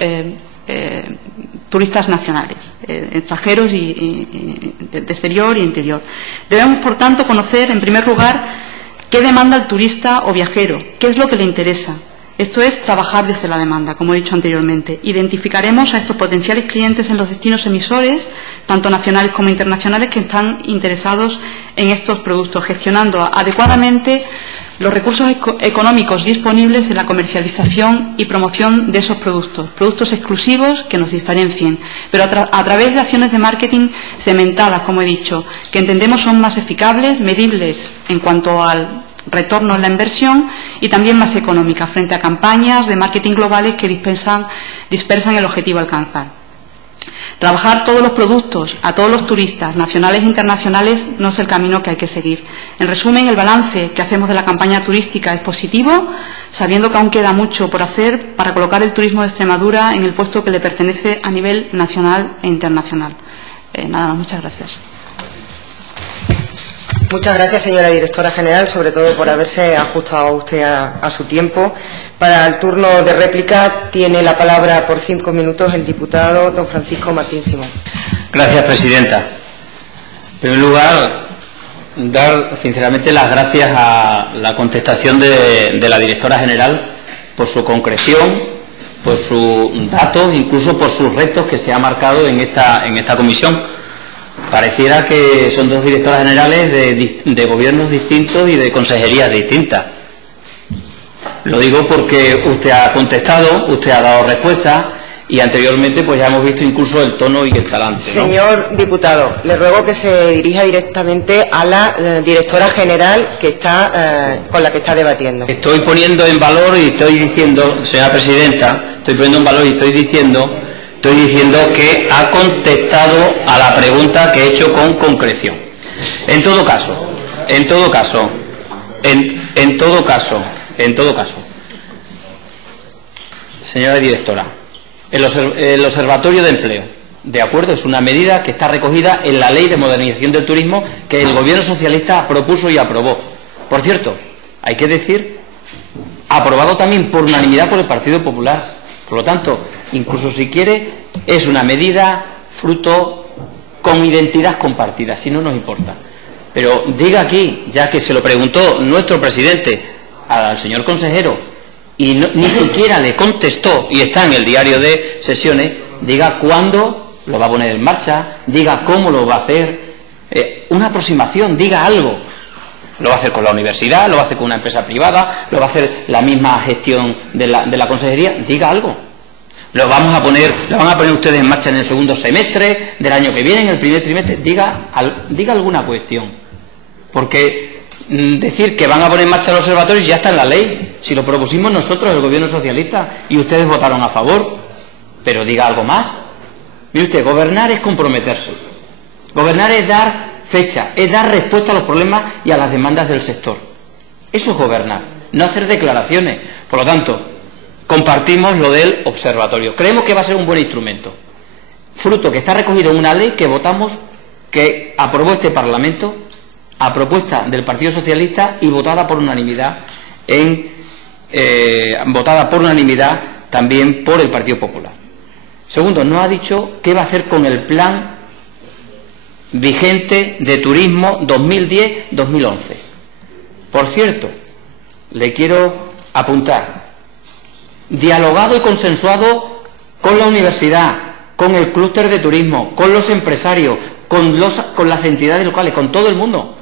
turistas nacionales, extranjeros y de exterior y interior. Debemos, por tanto, conocer, en primer lugar, qué demanda el turista o viajero, qué es lo que le interesa. Esto es trabajar desde la demanda, como he dicho anteriormente. Identificaremos a estos potenciales clientes en los destinos emisores, tanto nacionales como internacionales, que están interesados en estos productos, gestionando adecuadamente los recursos económicos disponibles en la comercialización y promoción de esos productos exclusivos que nos diferencien, pero a través de acciones de marketing segmentadas, como he dicho, que entendemos son más eficaces, medibles en cuanto al retorno en la inversión y también más económica frente a campañas de marketing globales que dispersan el objetivo a alcanzar. Trabajar todos los productos a todos los turistas, nacionales e internacionales, no es el camino que hay que seguir. En resumen, el balance que hacemos de la campaña turística es positivo, sabiendo que aún queda mucho por hacer para colocar el turismo de Extremadura en el puesto que le pertenece a nivel nacional e internacional. Nada más, muchas gracias. Muchas gracias, señora directora general, sobre todo por haberse ajustado usted a su tiempo. Para el turno de réplica tiene la palabra por 5 minutos el diputado don Francisco Martín Simón. Gracias, presidenta. En primer lugar, dar sinceramente las gracias a la contestación de la directora general por su concreción, por sus datos, incluso por sus retos que se ha marcado en esta comisión. Pareciera que son dos directoras generales de gobiernos distintos y de consejerías distintas. Lo digo porque usted ha contestado, usted ha dado respuesta y anteriormente pues ya hemos visto incluso el tono y el talante, ¿no? Señor diputado, le ruego que se dirija directamente a la directora general que está con la que está debatiendo. Estoy poniendo en valor y estoy diciendo, señora presidenta, estoy poniendo en valor y estoy diciendo que ha contestado a la pregunta que he hecho con concreción. En todo caso, En todo caso, señora directora, el Observatorio de Empleo, de acuerdo, es una medida que está recogida en la Ley de Modernización del Turismo que el Gobierno socialista propuso y aprobó. Por cierto, hay que decir, aprobado también por unanimidad por el Partido Popular. Por lo tanto, incluso si quiere, es una medida fruto con identidad compartida, si no nos importa. Pero diga aquí, ya que se lo preguntó nuestro presidente al señor consejero y ni siquiera le contestó, y está en el diario de sesiones, diga cuándo lo va a poner en marcha, diga cómo lo va a hacer, una aproximación, diga algo. Lo va a hacer con la universidad, lo va a hacer con una empresa privada, lo va a hacer la misma gestión de la consejería, diga algo. Lo van a poner ustedes en marcha en el segundo semestre del año que viene, en el primer trimestre, diga alguna cuestión. Porque decir que van a poner en marcha los observatorios ya está en la ley. Si lo propusimos nosotros, el Gobierno socialista, y ustedes votaron a favor, pero diga algo más. Mire usted, gobernar es comprometerse. Gobernar es dar fecha, es dar respuesta a los problemas y a las demandas del sector. Eso es gobernar, no hacer declaraciones. Por lo tanto, compartimos lo del observatorio. Creemos que va a ser un buen instrumento. Fruto que está recogido en una ley que votamos, que aprobó este Parlamento, a propuesta del Partido Socialista y votada por unanimidad también por el Partido Popular. Segundo, no ha dicho qué va a hacer con el plan vigente de turismo 2010-2011. Por cierto, le quiero apuntar, dialogado y consensuado con la universidad, con el clúster de turismo, con los empresarios, con las entidades locales, con todo el mundo.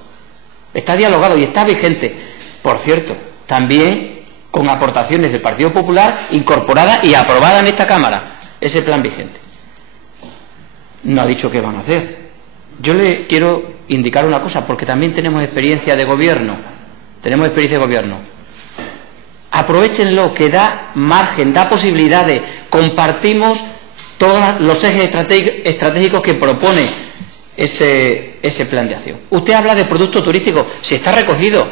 Está dialogado y está vigente. Por cierto, también con aportaciones del Partido Popular incorporadas y aprobadas en esta Cámara, ese plan vigente. No ha dicho qué van a hacer. Yo le quiero indicar una cosa, porque también tenemos experiencia de gobierno. Aprovechenlo, que da margen, da posibilidades. Compartimos todos los ejes estratégicos que propone ese plan de acción. Usted habla de productos turísticos, si está recogido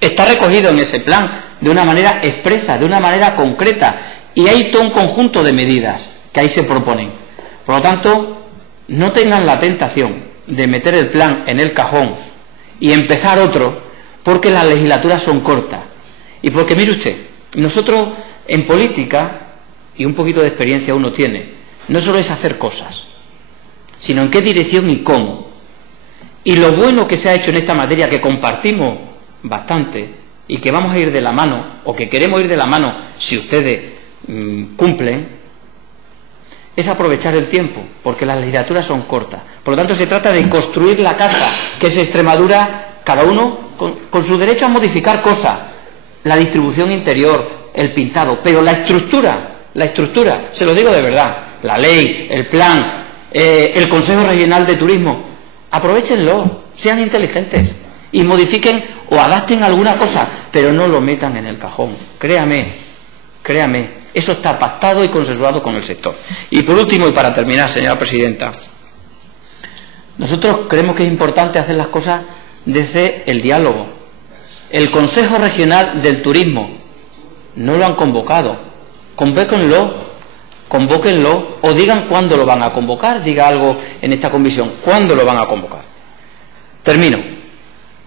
en ese plan de una manera expresa, de una manera concreta, y hay todo un conjunto de medidas que ahí se proponen. Por lo tanto, no tengan la tentación de meter el plan en el cajón y empezar otro, porque las legislaturas son cortas. Y porque, mire usted, nosotros en política, y un poquito de experiencia uno tiene, no solo es hacer cosas, sino en qué dirección y cómo. Y lo bueno que se ha hecho en esta materia, que compartimos bastante, y que vamos a ir de la mano, o que queremos ir de la mano si ustedes cumplen, es aprovechar el tiempo, porque las legislaturas son cortas. Por lo tanto, se trata de construir la casa, que es Extremadura, cada uno con su derecho a modificar cosas, la distribución interior, el pintado, pero la estructura, se lo digo de verdad, la ley, el plan, el Consejo Regional de Turismo, aprovéchenlo, sean inteligentes y modifiquen o adapten alguna cosa, pero no lo metan en el cajón. Créame, eso está pactado y consensuado con el sector. Y por último, y para terminar, señora presidenta, nosotros creemos que es importante hacer las cosas desde el diálogo. El Consejo Regional del Turismo no lo han convocado, convóquenlo, o digan cuándo lo van a convocar, diga algo en esta comisión, cuándo lo van a convocar. Termino.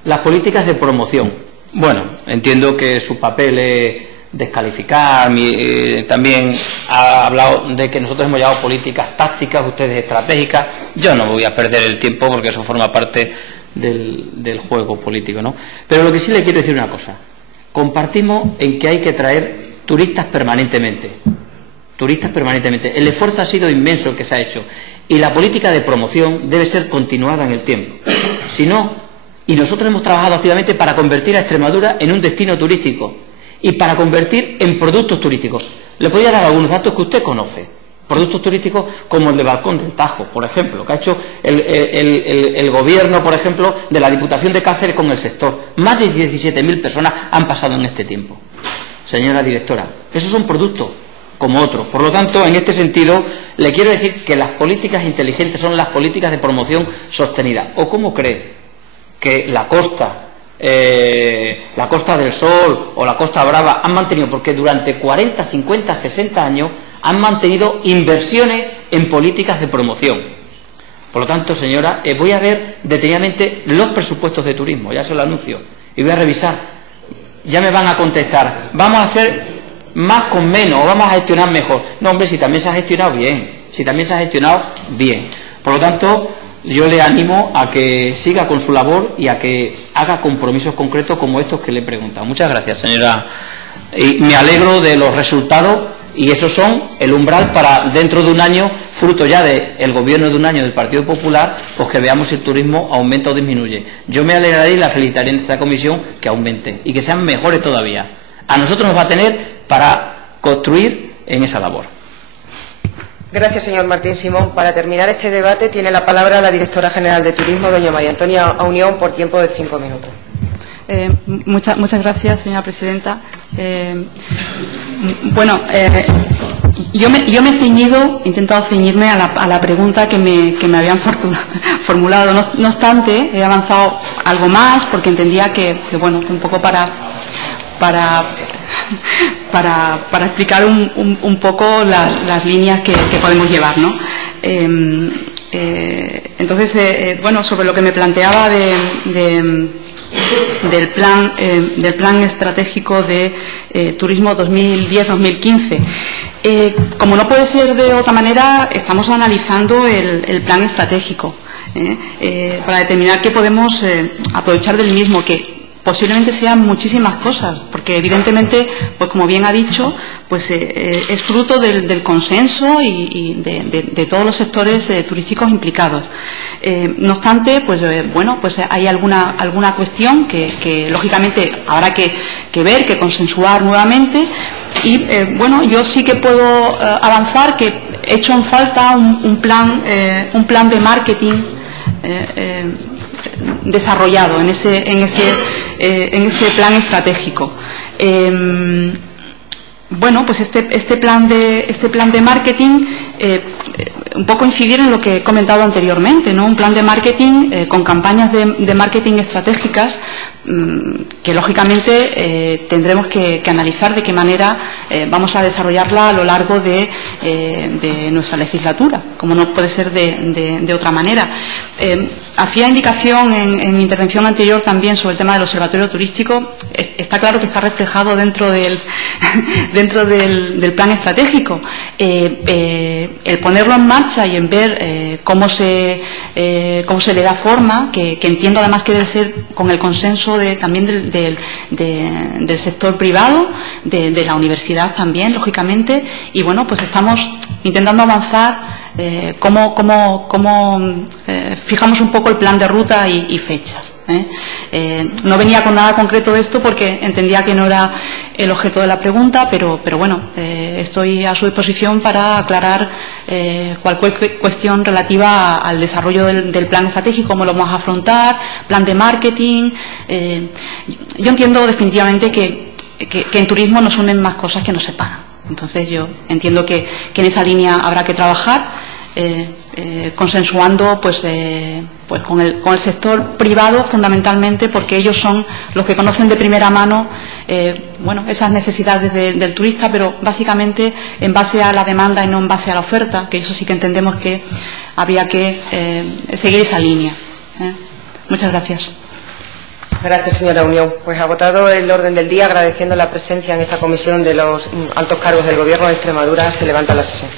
Las políticas de promoción. Bueno, entiendo que su papel es descalificar, también ha hablado de que nosotros hemos llevado políticas tácticas, ustedes estratégicas. Yo no voy a perder el tiempo porque eso forma parte del juego político, ¿no? Pero lo que sí le quiero decir una cosa. Compartimos en que hay que traer turistas permanentemente. El esfuerzo ha sido inmenso el que se ha hecho, y la política de promoción debe ser continuada en el tiempo. Si no, y nosotros hemos trabajado activamente para convertir a Extremadura en un destino turístico y para convertir en productos turísticos. Le podría dar algunos datos que usted conoce. Productos turísticos como el de Balcón del Tajo, por ejemplo, que ha hecho el gobierno, por ejemplo, de la Diputación de Cáceres con el sector. Más de 17.000 personas han pasado en este tiempo. Señora directora, esos son productos como otros. Por lo tanto, en este sentido, le quiero decir que las políticas inteligentes son las políticas de promoción sostenida. ¿O cómo cree que la costa la Costa del Sol o la Costa Brava han mantenido, porque durante 40, 50, 60 años han mantenido inversiones en políticas de promoción. Por lo tanto, señora, voy a ver detenidamente los presupuestos de turismo, ya se lo anuncio, y voy a revisar. Ya me van a contestar, vamos a hacer más con menos o vamos a gestionar mejor. No, hombre, si también se ha gestionado bien, Por lo tanto, yo le animo a que siga con su labor y a que haga compromisos concretos como estos que le he preguntado. Muchas gracias, señora. Y me alegro de los resultados, y esos son el umbral para dentro de un año, fruto ya del gobierno de un año del Partido Popular, pues que veamos si el turismo aumenta o disminuye. Yo me alegraré y la felicitaré en esta comisión que aumente y que sean mejores todavía. A nosotros nos va a tener para construir en esa labor. Gracias, señor Martín Simón. Para terminar este debate tiene la palabra la directora general de Turismo, doña María Antonia Unión, por tiempo de 5 minutos. Muchas gracias, señora presidenta. Yo me he intentado ceñirme a la pregunta que me habían formulado. No obstante, he avanzado algo más porque entendía que un poco para explicar un poco las líneas que podemos llevar, ¿no? Entonces, sobre lo que me planteaba del plan estratégico de turismo 2010-2015. Como no puede ser de otra manera, estamos analizando el plan estratégico para determinar qué podemos aprovechar del mismo, que posiblemente sean muchísimas cosas, porque evidentemente, pues como bien ha dicho, pues es fruto del consenso y de todos los sectores turísticos implicados. No obstante, pues hay alguna cuestión que lógicamente habrá que ver, que consensuar nuevamente. Y yo sí que puedo avanzar que he hecho en falta un plan de marketing desarrollado en ese plan estratégico. Pues este plan de marketing, un poco incidir en lo que he comentado anteriormente, ¿no? Un plan de marketing con campañas de marketing estratégicas que lógicamente tendremos que analizar de qué manera vamos a desarrollarla a lo largo de nuestra legislatura, como no puede ser de otra manera. Hacía indicación en mi intervención anterior también sobre el tema del observatorio turístico. Está claro que está reflejado dentro del plan estratégico. El ponerlo en marcha y en ver cómo se le da forma, que entiendo además que debe ser con el consenso también del sector privado, de la universidad también, lógicamente, y pues estamos intentando avanzar cómo fijamos un poco el plan de ruta y fechas. No venía con nada concreto de esto porque entendía que no era el objeto de la pregunta, pero estoy a su disposición para aclarar cualquier cuestión relativa al desarrollo del plan estratégico, cómo lo vamos a afrontar, plan de marketing. Yo entiendo definitivamente que en turismo nos unen más cosas que nos separan. Entonces yo entiendo que en esa línea habrá que trabajar, consensuando con el sector privado fundamentalmente, porque ellos son los que conocen de primera mano esas necesidades del turista, pero básicamente en base a la demanda y no en base a la oferta, que eso sí que entendemos que habría que seguir esa línea. Muchas gracias. Gracias, señora Unión. Pues agotado el orden del día, agradeciendo la presencia en esta comisión de los altos cargos del Gobierno de Extremadura, se levanta la sesión.